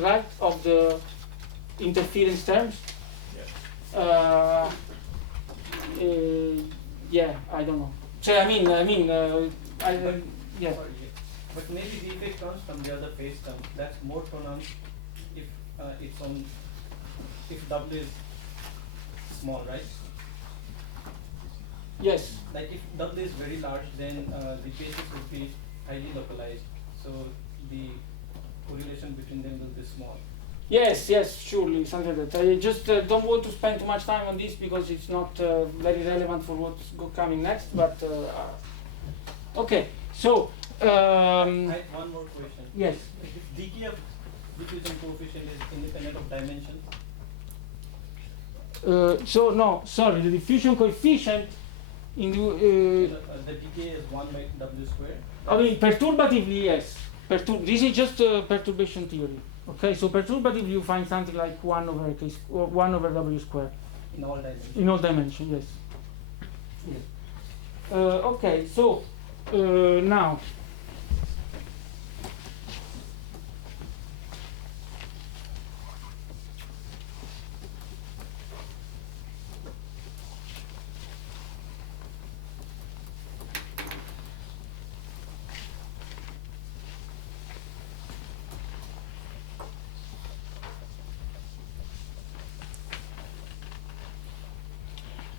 right of the interference terms. Yes. Yeah, I don't know. So I mean, yeah. But maybe the effect comes from the other phase term. That's more pronounced if it's on if W is small, right? Yes. Like if W is very large, then the phases would be highly localized. So the correlation between them will be small. Yes, surely, something like that. I just don't want to spend too much time on this because it's not very relevant for what's coming next. But okay, so I have one more question. yes. If decay of diffusion coefficient is independent of dimension? So no, sorry, the diffusion coefficient in The decay is 1 by W squared. I mean, perturbatively, yes. This is just perturbation theory. Okay, so perturbatively you find something like 1 over k or 1 over W squared. In all dimensions. In all dimensions, yes. Yes. Okay, so now.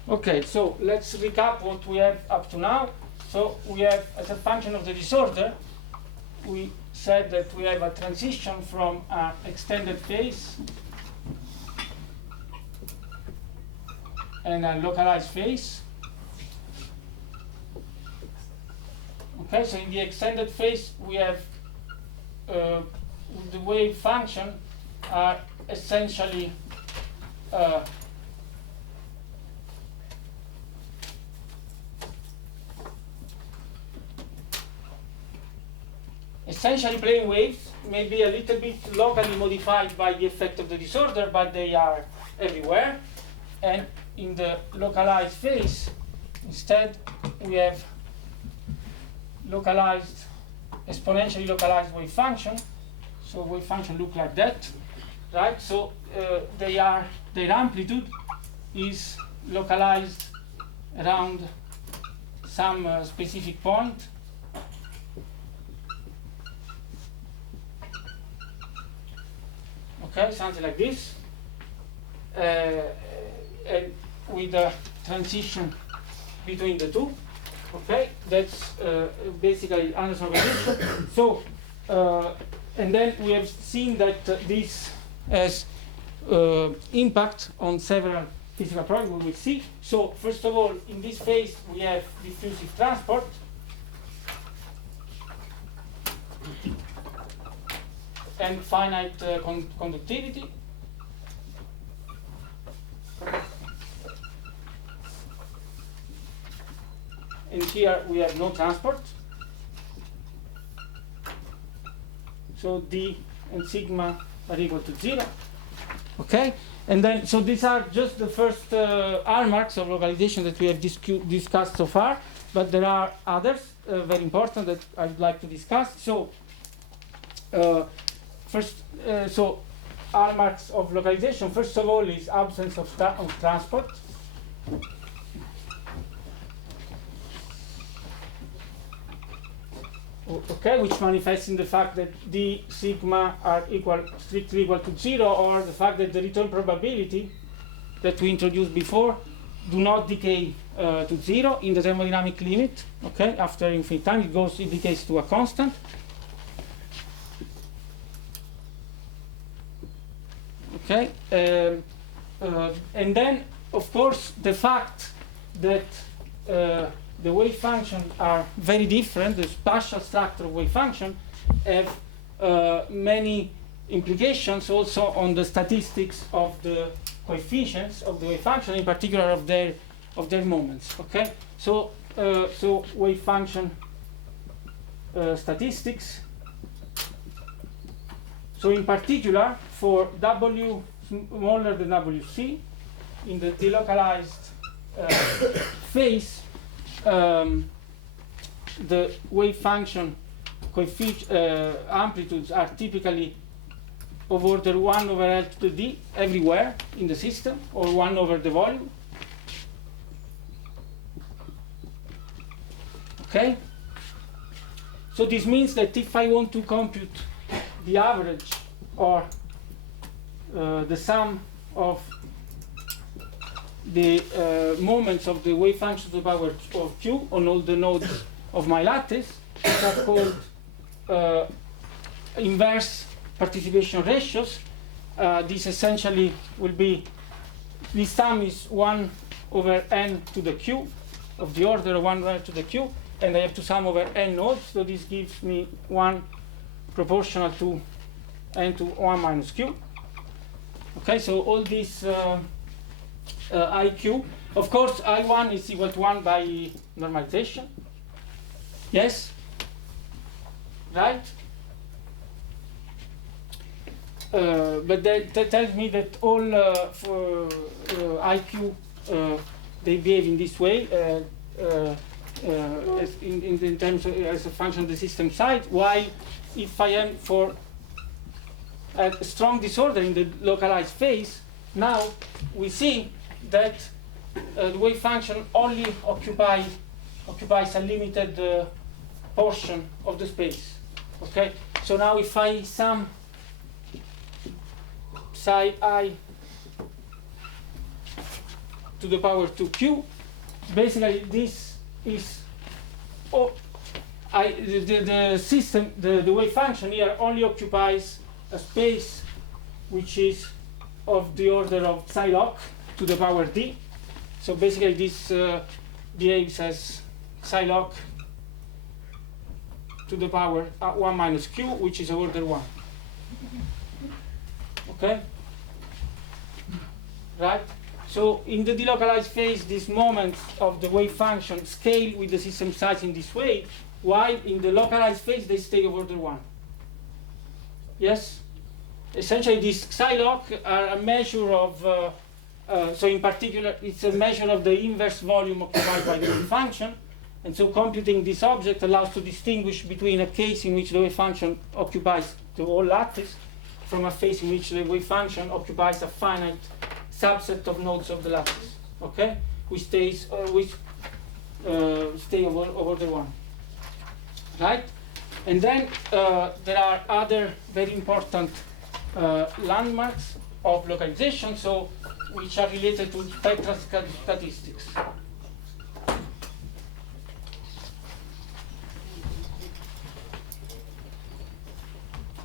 Okay, so let's recap what we have up to now. So we have, as a function of the disorder, we said that we have a transition from an extended phase and a localized phase. Okay, so in the extended phase, we have the wave function are essentially plane waves, maybe a little bit locally modified by the effect of the disorder, but they are everywhere. And in the localized phase, instead, we have localized, exponentially localized wave function. So wave function look like that, right? So their amplitude is localized around some specific point. Okay, something like this, and with a transition between the two. Okay, that's basically Anderson condition. So, and then we have seen that this has impact on several physical problems we will see. So, first of all, in this phase, we have diffusive transport. And finite conductivity. And here we have no transport. So D and sigma are equal to 0. Okay? And then, so these are just the first R marks of localization that we have discussed so far, but there are others very important that I'd like to discuss. So, first, so R marks of localization, first of all, is absence of transport. Okay, which manifests in the fact that D sigma are strictly equal to 0, or the fact that the return probability that we introduced before do not decay to 0 in the thermodynamic limit. Okay, after infinite time it decays to a constant. Okay, and then of course the fact that the wave functions are very different, the spatial structure of wave function have many implications also on the statistics of the coefficients of the wave function, in particular of their moments. Okay, so so wave function statistics. So in particular, for W smaller than WC, in the delocalized phase, the wave function amplitudes are typically of order 1 over L to the D everywhere in the system, or 1 over the volume. Okay? So this means that if I want to compute the average or the sum of the moments of the wave function to the power of Q on all the nodes of my lattice, which are called inverse participation ratios, this essentially will be, this sum is 1 over n to the q of the order of 1 over to the q, and I have to sum over n nodes, so this gives me 1 proportional to n to 1 minus q. Okay, so all this iq. Of course, I1 is equal to 1 by normalization. Yes? Right? But that tells me that all for IQ they behave in this way as in terms of, as a function of the system side. While if I am for a strong disorder in the localized phase, now we see that the wave function only occupies a limited portion of the space. Okay, so now if I sum psi I to the power 2q, basically this is the system, the wave function here only occupies a space which is of the order of psi log to the power d. So basically this behaves as psi log to the power 1 minus q, which is order 1. Okay? Right? So in the delocalized phase, these moments of the wave function scale with the system size in this way, while in the localized phase they stay of order 1. Yes? Essentially, these psi log are a measure of, so in particular, it's a measure of the inverse volume occupied by the wave function. And so computing this object allows to distinguish between a case in which the wave function occupies the whole lattice from a phase in which the wave function occupies a finite subset of nodes of the lattice, okay? Which stay of order 1, right? And then there are other very important landmarks of localization, so which are related to spectral statistics.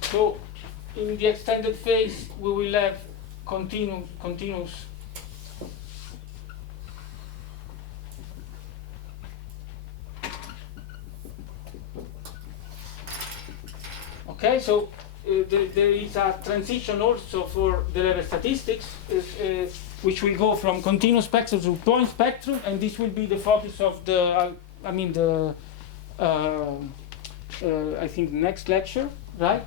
So in the extended phase, we will have continuous okay, so there is a transition also for the level statistics, which will go from continuous spectrum to point spectrum, and this will be the focus of the, I think next lecture, right?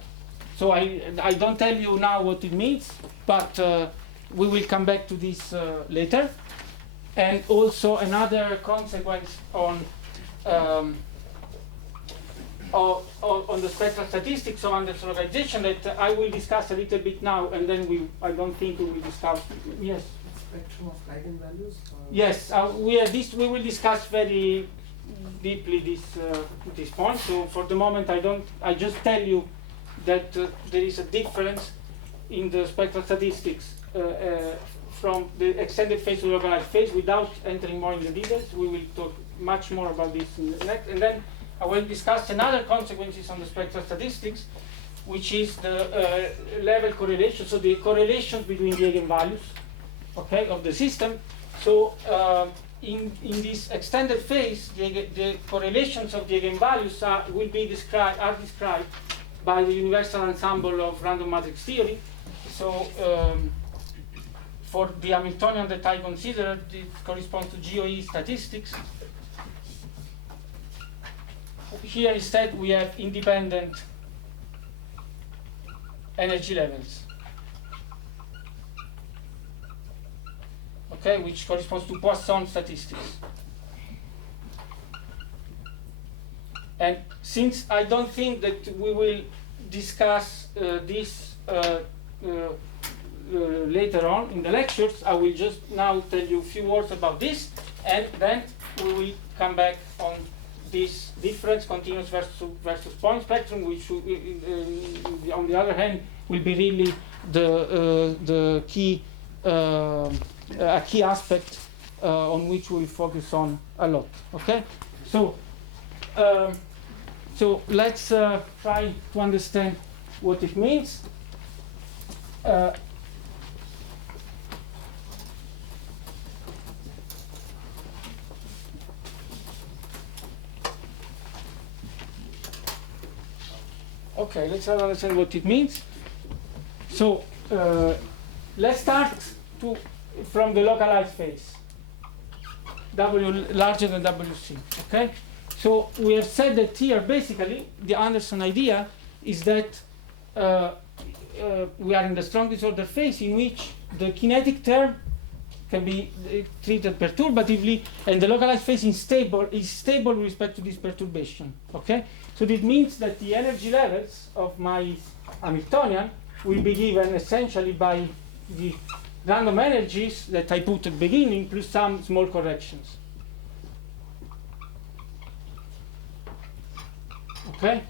So I don't tell you now what it means, but we will come back to this later. And also another consequence on the spectral statistics of Anders localization that I will discuss a little bit now, and then I don't think we will discuss. Yes. Spectrum of eigenvalues. Yes, we will discuss very deeply this point. So for the moment, I just tell you that there is a difference in the spectral statistics from the extended phase to the localized phase. Without entering more in the details, we will talk much more about this in the next. And then I will discuss another consequences on the spectral statistics, which is the level correlation, so the correlations between the eigenvalues, okay, of the system. So in this extended phase, the correlations of the eigenvalues are described by the universal ensemble of random matrix theory. So for the Hamiltonian that I considered, it corresponds to GOE statistics. Here instead we have independent energy levels, okay, which corresponds to Poisson statistics. And since I don't think that we will discuss this later on in the lectures, I will just now tell you a few words about this, and then we will come back on this difference, continuous versus point spectrum, which on the other hand will be really the key a key aspect on which we will focus on a lot. Okay, so let's try to understand what it means. Okay, let's try to understand what it means. So let's start from the localized phase. W larger than WC. Okay. So we have said that here, basically, the Anderson idea is that we are in the strong disorder phase in which the kinetic term can be treated perturbatively, and the localized phase is stable with respect to this perturbation. Okay, so this means that the energy levels of my Hamiltonian will be given essentially by the random energies that I put at the beginning plus some small corrections. Okay,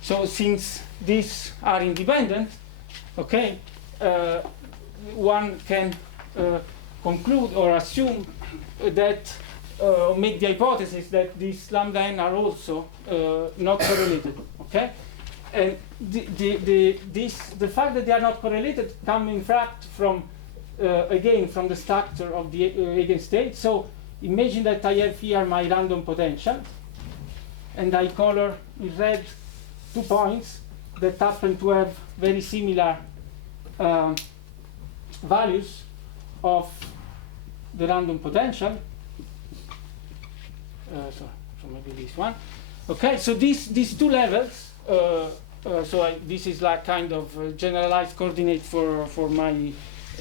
so since these are independent, okay, one can conclude or assume that make the hypothesis that these lambda n are also not correlated. Okay, and the fact that they are not correlated come in fact from again from the structure of the eigenstate. So imagine that I have here my random potential, and I color in red 2 points that happen to have very similar values of the random potential. So maybe this one. Okay, so these two levels. This is like kind of generalized coordinate for my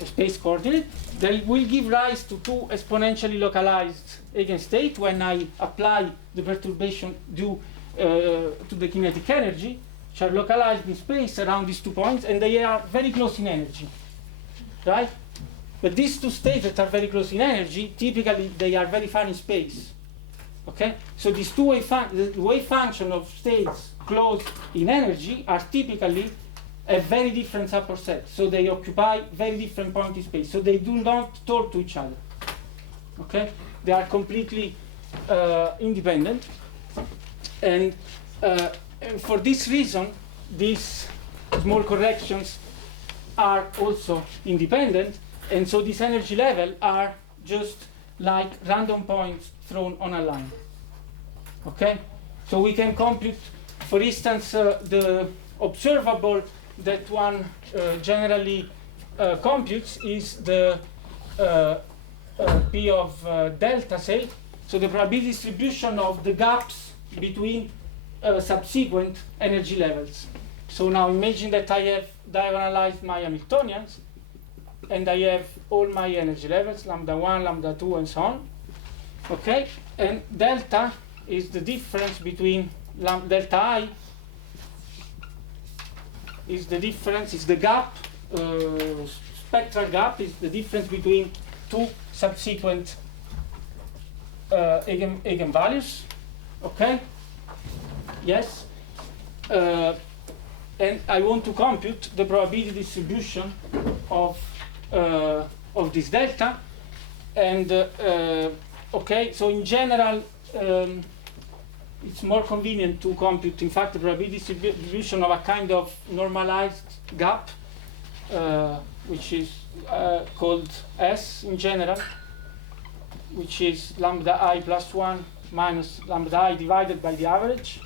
space coordinate. They will give rise to two exponentially localized eigenstate when I apply the perturbation due to the kinetic energy, which are localized in space around these 2 points, and they are very close in energy, right? But these two states that are very close in energy, typically they are very far in space. Okay, so these the wave function of states close in energy are typically a very different superset. So they occupy very different points in space. So they do not talk to each other. Okay, they are completely independent, and for this reason, these small corrections are also independent, and so this energy level are just like random points thrown on a line. Okay, so we can compute, for instance, the observable that one generally computes is the P of delta, say, so the probability distribution of the gaps between subsequent energy levels. So now imagine that I have diagonalized my Hamiltonians, and I have all my energy levels, lambda 1, lambda 2, and so on. Okay, and delta is the difference between delta I is the difference, is the gap, spectral gap is the difference between two subsequent eigenvalues. Okay, yes, and I want to compute the probability distribution of this delta, and okay, so in general it's more convenient to compute in fact the probability distribution of a kind of normalized gap, which is called S in general, which is lambda I plus 1 minus lambda I divided by the average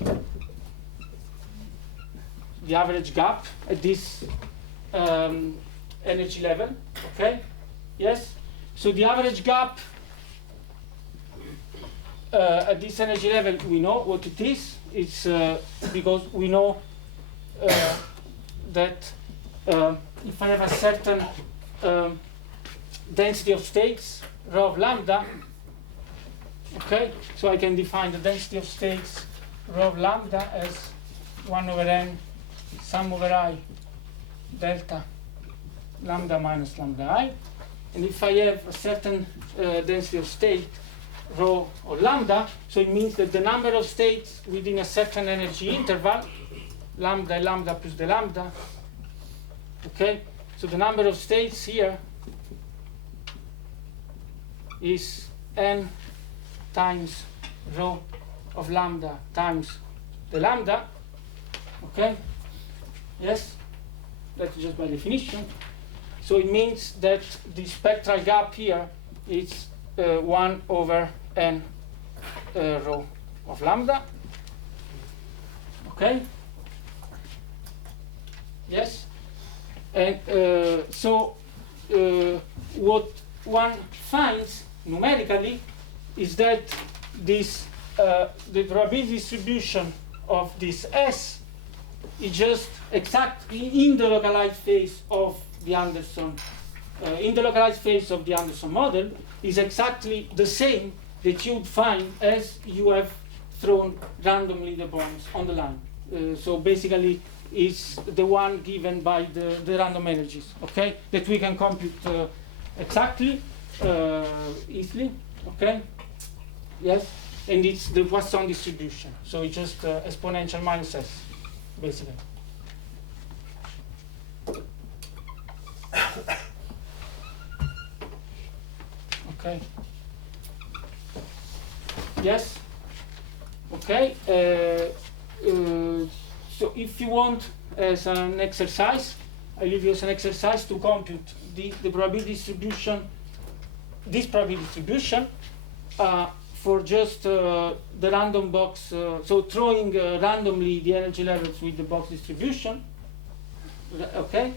gap at this energy level. Okay, yes, so the average gap at this energy level, we know what it is. It's because we know that if I have a certain density of states, rho of lambda, okay, so I can define the density of states rho of lambda as 1 over n sum over I delta lambda minus lambda I, and if I have a certain density of state rho or lambda, so it means that the number of states within a certain energy interval, lambda lambda plus the lambda, okay, so the number of states here is n times rho of lambda times the lambda. Okay, yes, that's just by definition. So it means that the spectral gap here is 1 over n rho of lambda. Okay, yes, And what one finds numerically is that this the probability distribution of this S is just exactly in the localized phase of the Anderson model is exactly the same that you'd find as you have thrown randomly the bonds on the line. So basically is the one given by the random energies, okay, that we can compute exactly, easily, okay, yes, and it's the Poisson distribution, so it's just exponential minus S, basically. Okay. Yes. Okay. So if you want, as an exercise, I leave you as an exercise to compute the probability distribution, this probability distribution, for just the random box. So throwing randomly the energy levels with the box distribution. Okay.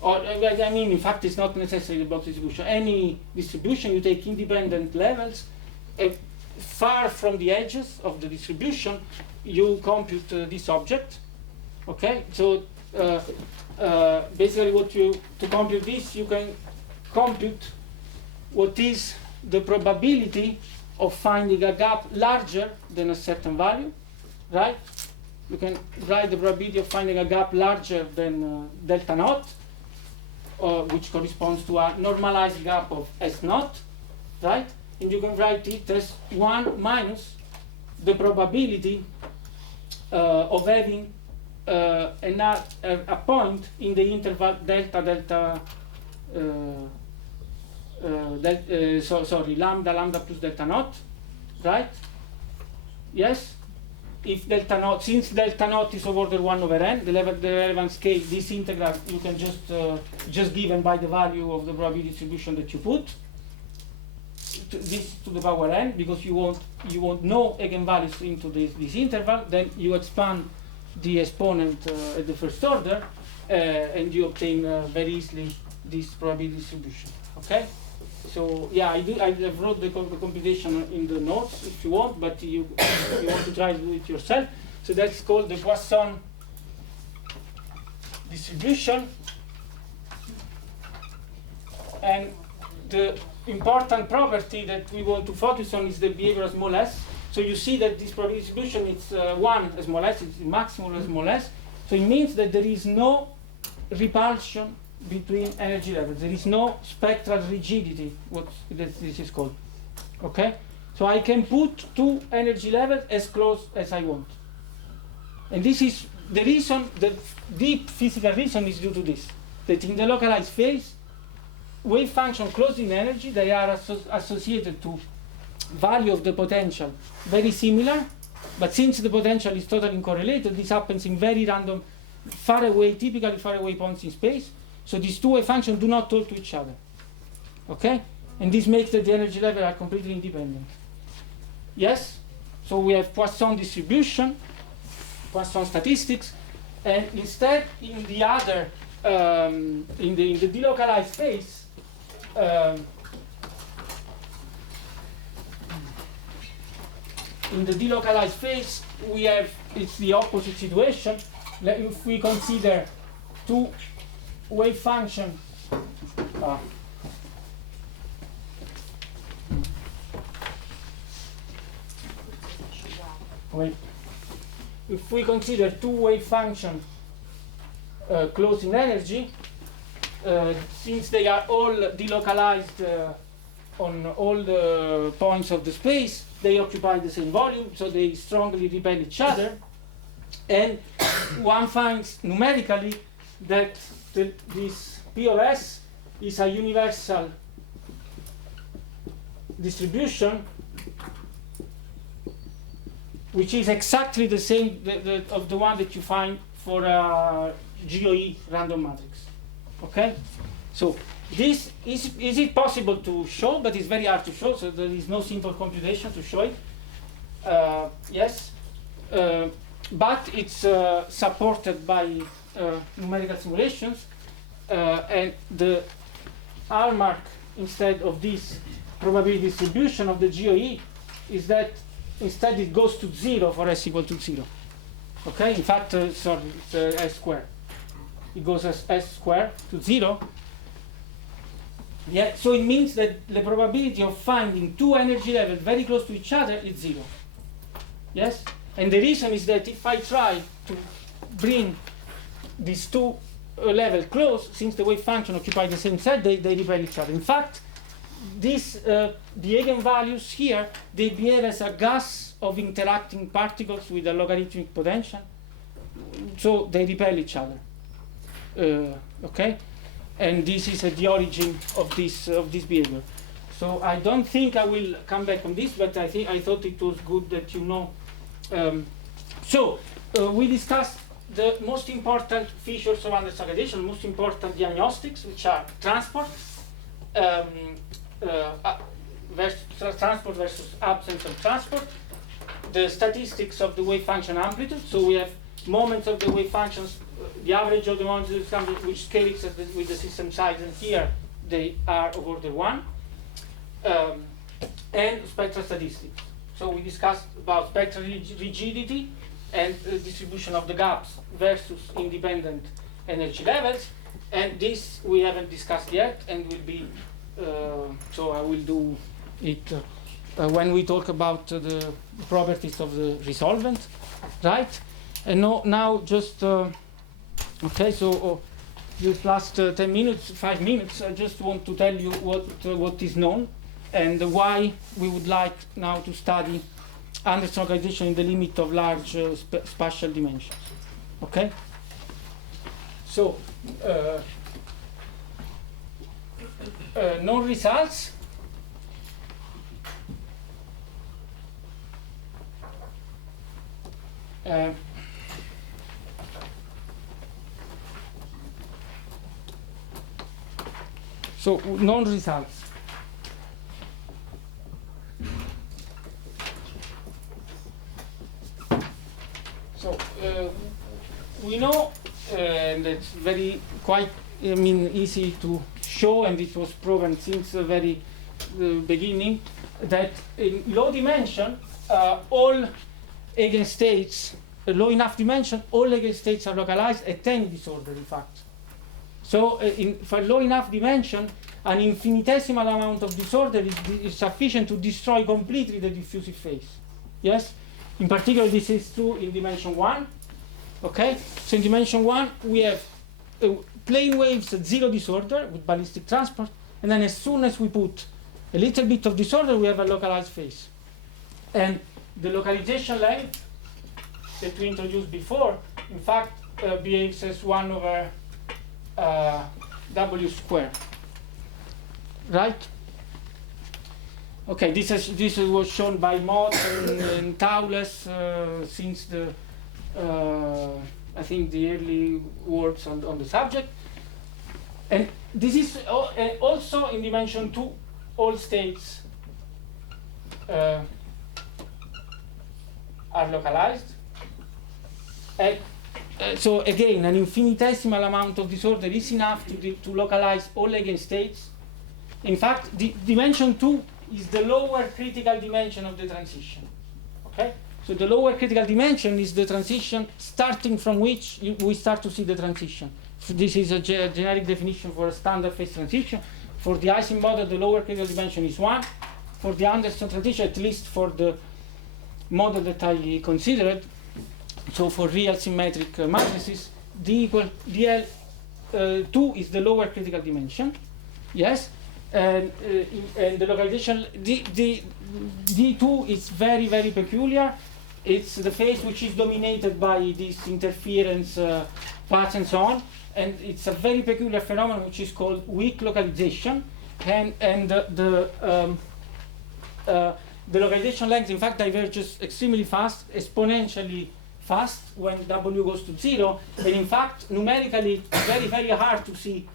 Or I mean, in fact, it's not necessarily the box distribution. Any distribution, you take independent levels far from the edges of the distribution. You compute this object. Okay, so basically, to compute this, you can compute what is the probability of finding a gap larger than a certain value, right? You can write the probability of finding a gap larger than delta naught, which corresponds to a normalized gap of S naught, right? And you can write it as 1 minus the probability of having a point in the interval lambda plus delta naught, right? Yes. If delta naught, since delta naught is of order 1 over n, the relevant scale, this integral you can just given by the value of the probability distribution that you put. This to the power n, because you want no eigenvalues into this interval. Then you expand the exponent at the first order, and you obtain very easily this probability distribution. Okay. So yeah, I wrote the computation in the notes if you want, but if you want to try to do it yourself. So that's called the Poisson distribution. And the important property that we want to focus on is the behavior of small s. So you see that this probability distribution is 1 small s, it's maximal small s. So it means that there is no repulsion between energy levels. There is no spectral rigidity, what this is called. Okay? So I can put two energy levels as close as I want. And this is the reason, the deep physical reason is due to this. That in the localized phase, wave function close in energy, they are associated to value of the potential very similar, but since the potential is totally uncorrelated, this happens in very random, far away, typically far away points in space. So these two wave functions do not talk to each other. Okay? And this makes that the energy levels are completely independent. Yes? So we have Poisson distribution, Poisson statistics, and instead in the other, in the delocalized phase, in the delocalized phase, we have, it's the opposite situation. If we consider two wave function if we consider two wave function close in energy, since they are all delocalized on all the points of the space, they occupy the same volume, so they strongly repel each other, and one finds numerically that this P of S is a universal distribution which is exactly the same of the one that you find for a GOE random matrix. Okay? So this is it possible to show, but it's very hard to show, so there is no simple computation to show it. Yes. But it's supported by numerical simulations, and the hallmark instead of this probability distribution of the GOE is that instead it goes to 0 for s equal to 0. Okay, in fact, sorry, it's s squared. It goes as s squared to 0. Yeah, so it means that the probability of finding two energy levels very close to each other is 0. Yes? And the reason is that if I try to bring these two levels close, since the wave function occupy the same set, they repel each other. In fact, this, the eigenvalues here, they behave as a gas of interacting particles with a logarithmic potential. So they repel each other. Okay? And this is the origin of this behavior. So I don't think I will come back on this, but I thought it was good that you know. We discussed the most important features of understanding, most important diagnostics, which are transport, transport versus absence of transport, the statistics of the wave function amplitude. So we have moments of the wave functions, the average of the moments of the function, which scale with the system size, and here they are of order 1, and spectral statistics. So we discussed about spectral rigidity and distribution of the gaps versus independent energy levels, and this we haven't discussed yet, and will be, so I will do it when we talk about the properties of the resolvent, right? And now just, okay, so this last 10 minutes, 5 minutes, I just want to tell you what is known and why we would like now to study Anderson localization in the limit of large spatial dimensions. Okay? So, known results. So, known results. So, we know, and it's quite easy to show, and it was proven since the very beginning, that in low dimension, all eigenstates, low enough dimension, all eigenstates are localized at any disorder, in fact. So for low enough dimension, an infinitesimal amount of disorder is sufficient to destroy completely the diffusive phase. Yes? In particular, this is true in dimension 1. Okay? So in dimension 1, we have plane waves at 0 disorder with ballistic transport, and then as soon as we put a little bit of disorder, we have a localized phase. And the localization length that we introduced before, in fact, behaves as 1 over W squared. Right? Okay, this was shown by Mott and Towles since the I think the early works on the subject. And this is also in dimension 2, all states are localized. So again, an infinitesimal amount of disorder is enough to localize all eigenstates. In fact, the dimension 2 is the lower critical dimension of the transition. Okay? So the lower critical dimension is the transition starting from which we start to see the transition. So this is a generic definition for a standard phase transition. For the Ising model, the lower critical dimension is 1. For the Anderson transition, at least for the model that I considered, so for real symmetric matrices, DL2 is the lower critical dimension. Yes? And the localization, D2 is very, very peculiar. It's the phase which is dominated by this interference paths and so on. And it's a very peculiar phenomenon which is called weak localization. And the localization length, in fact, diverges extremely fast, exponentially fast when W goes to 0. And in fact, numerically, it's very, very hard to see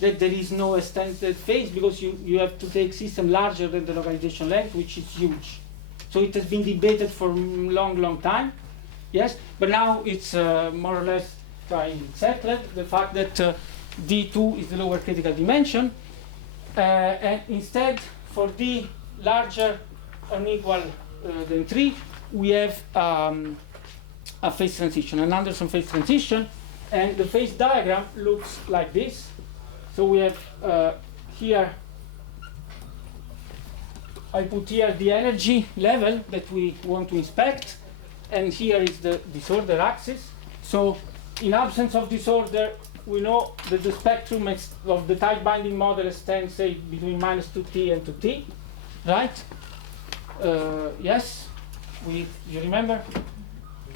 that there is no extended phase because you have to take system larger than the localization length, which is huge. So it has been debated for a long, long time. Yes, but now it's more or less settled. The fact that D2 is the lower critical dimension, and instead for D larger or equal than 3, we have a phase transition, an Anderson phase transition, and the phase diagram looks like this. So we have here, I put here the energy level that we want to inspect, and here is the disorder axis. So in absence of disorder, we know that the spectrum of the tight binding model extends, say, between minus 2t and 2t, right? Yes? You remember?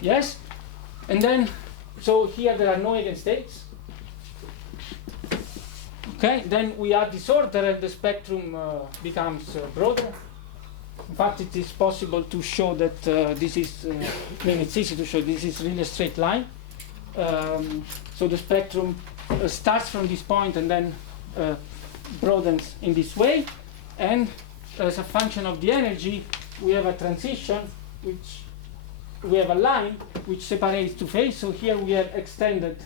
Yes? And then, so here there are no eigenstates. Okay, then we add disorder and the spectrum becomes broader. In fact, it is possible to show that this is, I mean, it's easy to show this is really a straight line. So the spectrum starts from this point and then broadens in this way. And as a function of the energy, we have a transition, which we have a line which separates two phases. So here we have extended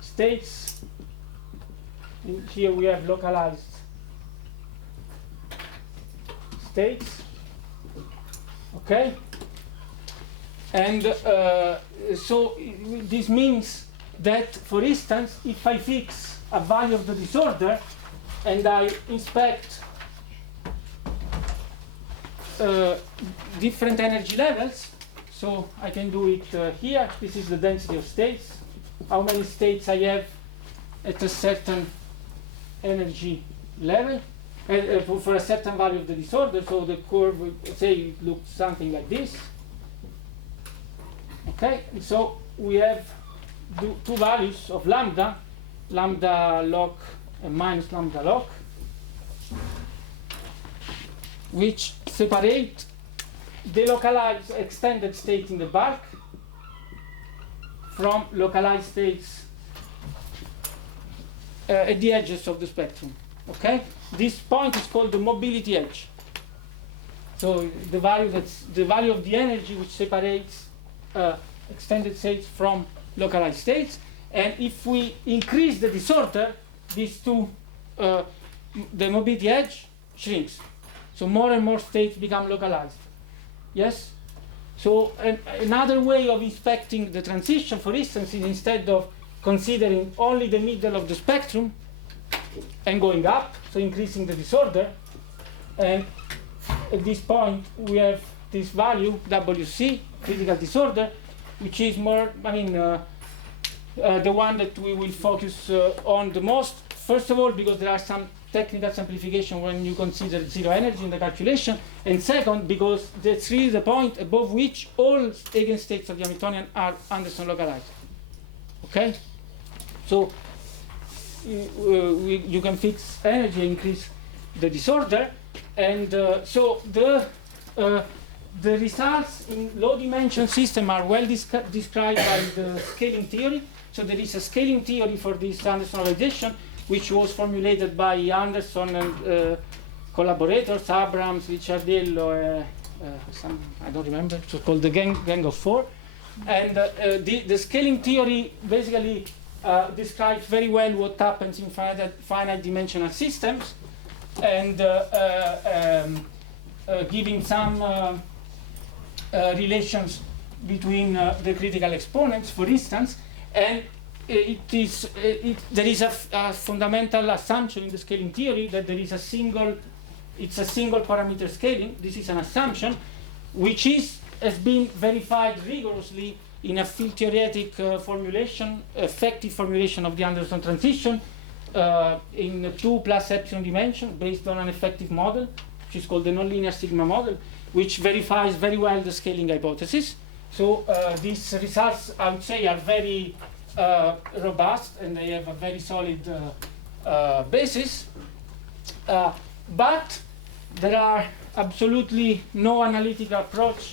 states. And here we have localized states. Okay? And so this means that, for instance, if I fix a value of the disorder and I inspect different energy levels, so I can do it here. This is the density of states, how many states I have at a certain energy level for a certain value of the disorder. So the curve, say, it looks something like this. Okay, so we have two values of lambda log and minus lambda log, which separate the localized extended state in the bulk from localized states at the edges of the spectrum. Okay, this point is called the mobility edge. So the value of the energy which separates extended states from localized states, and if we increase the disorder, these two, the mobility edge shrinks. So more and more states become localized. Yes? So another way of inspecting the transition, for instance, is instead of considering only the middle of the spectrum and going up, so increasing the disorder, and at this point we have this value, WC, critical disorder, which is more, I mean, the one that we will focus on the most. First of all, because there are some technical simplification when you consider zero energy in the calculation, and second, because that's really the point above which all eigenstates of the Hamiltonian are Anderson localized. Okay? So you can fix energy, increase the disorder, and so the results in low dimension system are well described by the scaling theory. So there is a scaling theory for this Anderson localization, which was formulated by Anderson and collaborators, Abrams, Ricciardello, some, I don't remember, it was called the gang of four. And the scaling theory basically describes very well what happens in finite dimensional systems, and giving some relations between the critical exponents, for instance, and there is a fundamental assumption in the scaling theory that there is a single parameter scaling. This is an assumption which has been verified rigorously in a field theoretic formulation, effective formulation of the Anderson transition in 2 plus epsilon dimension based on an effective model, which is called the nonlinear sigma model, which verifies very well the scaling hypothesis. So these results, I would say, are very robust, and they have a very solid basis. But there are absolutely no analytical approach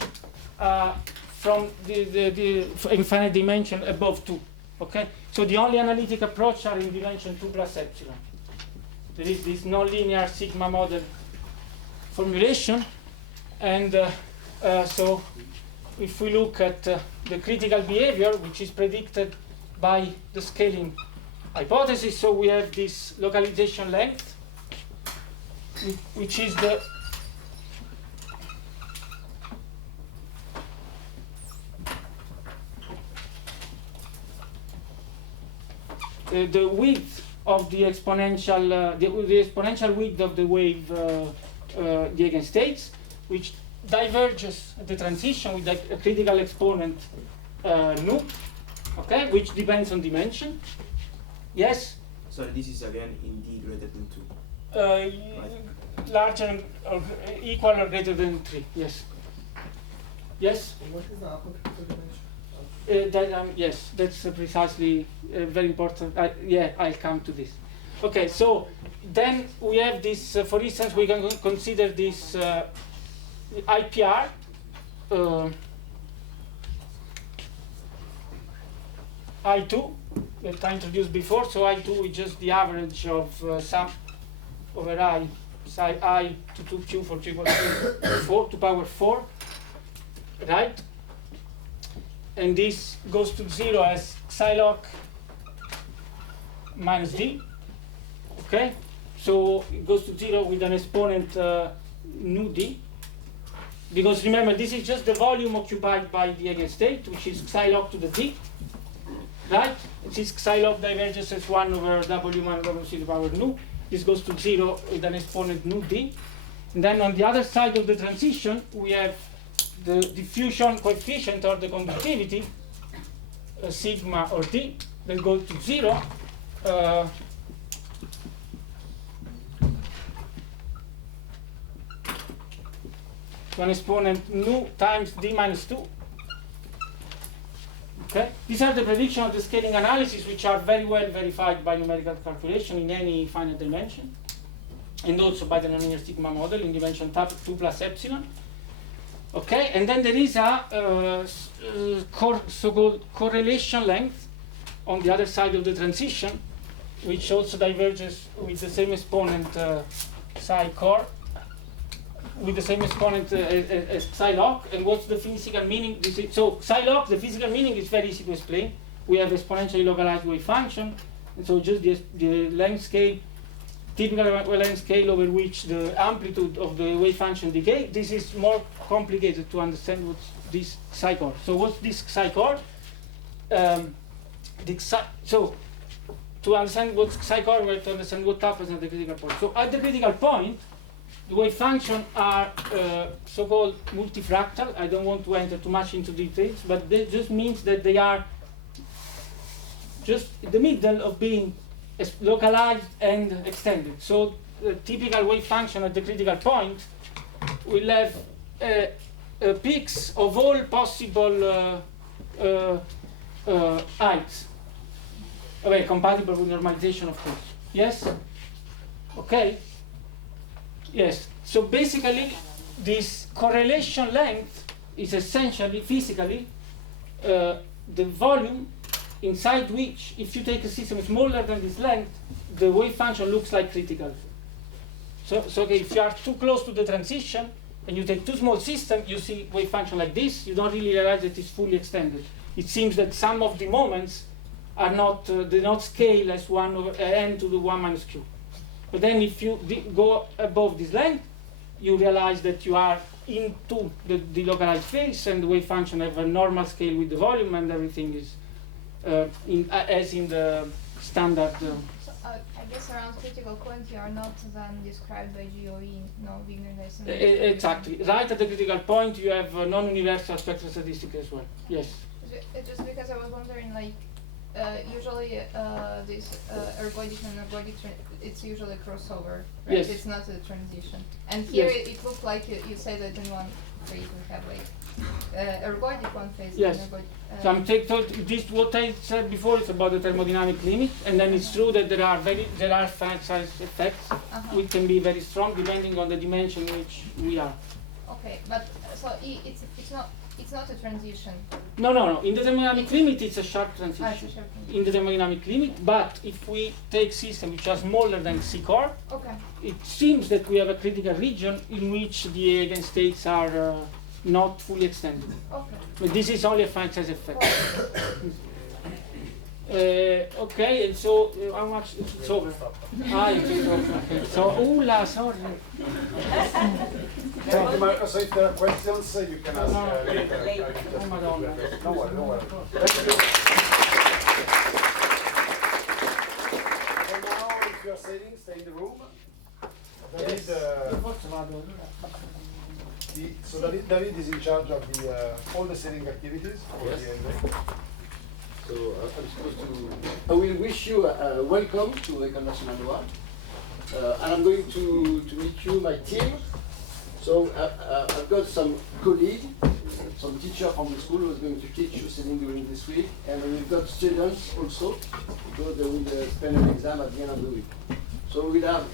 from the infinite dimension above 2. Okay, so the only analytic approach are in dimension 2 plus epsilon. There is this nonlinear sigma model formulation, and so if we look at the critical behavior, which is predicted by the scaling hypothesis. So we have this localization length, which is the width of the exponential, the exponential width of the wave, the eigenstates, which diverges at the transition with a critical exponent nu, okay, which depends on dimension. Yes? Sorry, this is again in d greater than 2. Larger or equal or greater than 3, yes. Yes? What is the upper critical dimension? Yes, that's precisely very important. Yeah, I'll come to this. Okay, so then we have this, for instance, we can consider this IPR. I2 that I introduced before. So I2 is just the average of sum over I psi I to 2q for 3 equals to 4 to power 4, right? And this goes to 0 as psi log minus d. Okay, so it goes to 0 with an exponent nu d. Because remember, this is just the volume occupied by the eigenstate, which is psi log to the d, right? This psi log diverges as 1 over w minus w c to the power nu. This goes to 0 with an exponent nu d. And then on the other side of the transition, we have the diffusion coefficient or the conductivity, sigma or d, that goes to 0. To an exponent nu times d minus 2. Okay, these are the predictions of the scaling analysis, which are very well verified by numerical calculation in any finite dimension, and also by the nonlinear sigma model in dimension 2 plus epsilon. Okay, and then there is a so-called correlation length on the other side of the transition, which also diverges with the same exponent psi core, with the same exponent as psi log. And what's the physical meaning? So psi log, the physical meaning is very easy to explain. We have exponentially localized wave function, and so just the length scale, typical length scale over which the amplitude of the wave function decay. This is more complicated to understand what's this psi core. So what's this psi core? So to understand what's psi core, we have to understand what happens at the critical point. So at the critical point, the wave functions are so-called multifractal. I don't want to enter too much into details, but that just means that they are just in the middle of being localized and extended. So the typical wave function at the critical point will have peaks of all possible heights. Okay, compatible with normalization, of course. Yes? Okay? Yes. So basically, this correlation length is essentially, physically, the volume inside which, if you take a system smaller than this length, the wave function looks like critical. So okay, if you are too close to the transition and you take too small system, you see wave function like this. You don't really realize that it's fully extended. It seems that some of the moments are not do not scale as 1 over n to the 1 minus q. But then if you go above this length, you realize that you are into the delocalized phase, and the wave function have a normal scale with the volume, and everything is as in the standard. So I guess around critical point you are not then described by GOE, no Wigner-Dyson. Exactly. Right at the critical point, you have non-universal spectral statistics as well. Yes. Just because I was wondering, like, usually this ergodic and ergodic, it's usually crossover, right? Yes. It's not a transition. And here Yes. it looks like you say that in one phase we have like ergodic one phase. Yes. And ergodic, So I'm this what I said before is about the thermodynamic limit, and then it's true that there are finite size effects which can be very strong depending on the dimension in which we are. Okay, but so it's not a transition. No. In the thermodynamic limit, it's a sharp transition. It's a sharp transition. In the thermodynamic limit, but if we take systems which are smaller than C core, Okay. it seems that we have a critical region in which the eigenstates are not fully extended. Okay. But this is only a finite size effect. Okay, and so how much? It's over. Ah, it's over. Okay. So, sorry. Thank you, Marco. So if there are questions, you can ask. No, Later. later. I can just Oh, Madonna. Don't worry, don't worry. Thank you. So now, if you are sitting, stay in the room. David, so David is in charge of all the setting activities for the event. So I'm supposed to. I will wish you welcome to École Nationale Noire, and I'm going to meet you, my team. So I've got some colleagues, some teacher from the school who is going to teach you sitting during this week, and we've got students also because they will spend an exam at the end of the week. So we'll have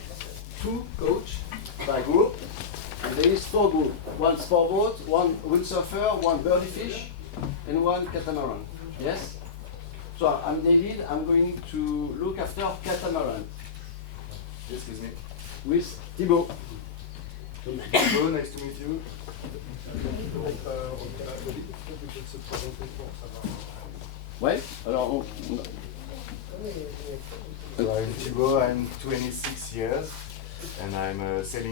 2 coaches by group, and there is 4 groups: 1 sport boat, 1 windsurfer, 1 birdie fish, and 1 catamaran. Yes. So I'm David, I'm going to look after catamaran. Excuse me. With Thibaut. Thibaut, nice to meet you. Ouais, alors I'm Thibaut, I'm 26 years and I'm sailing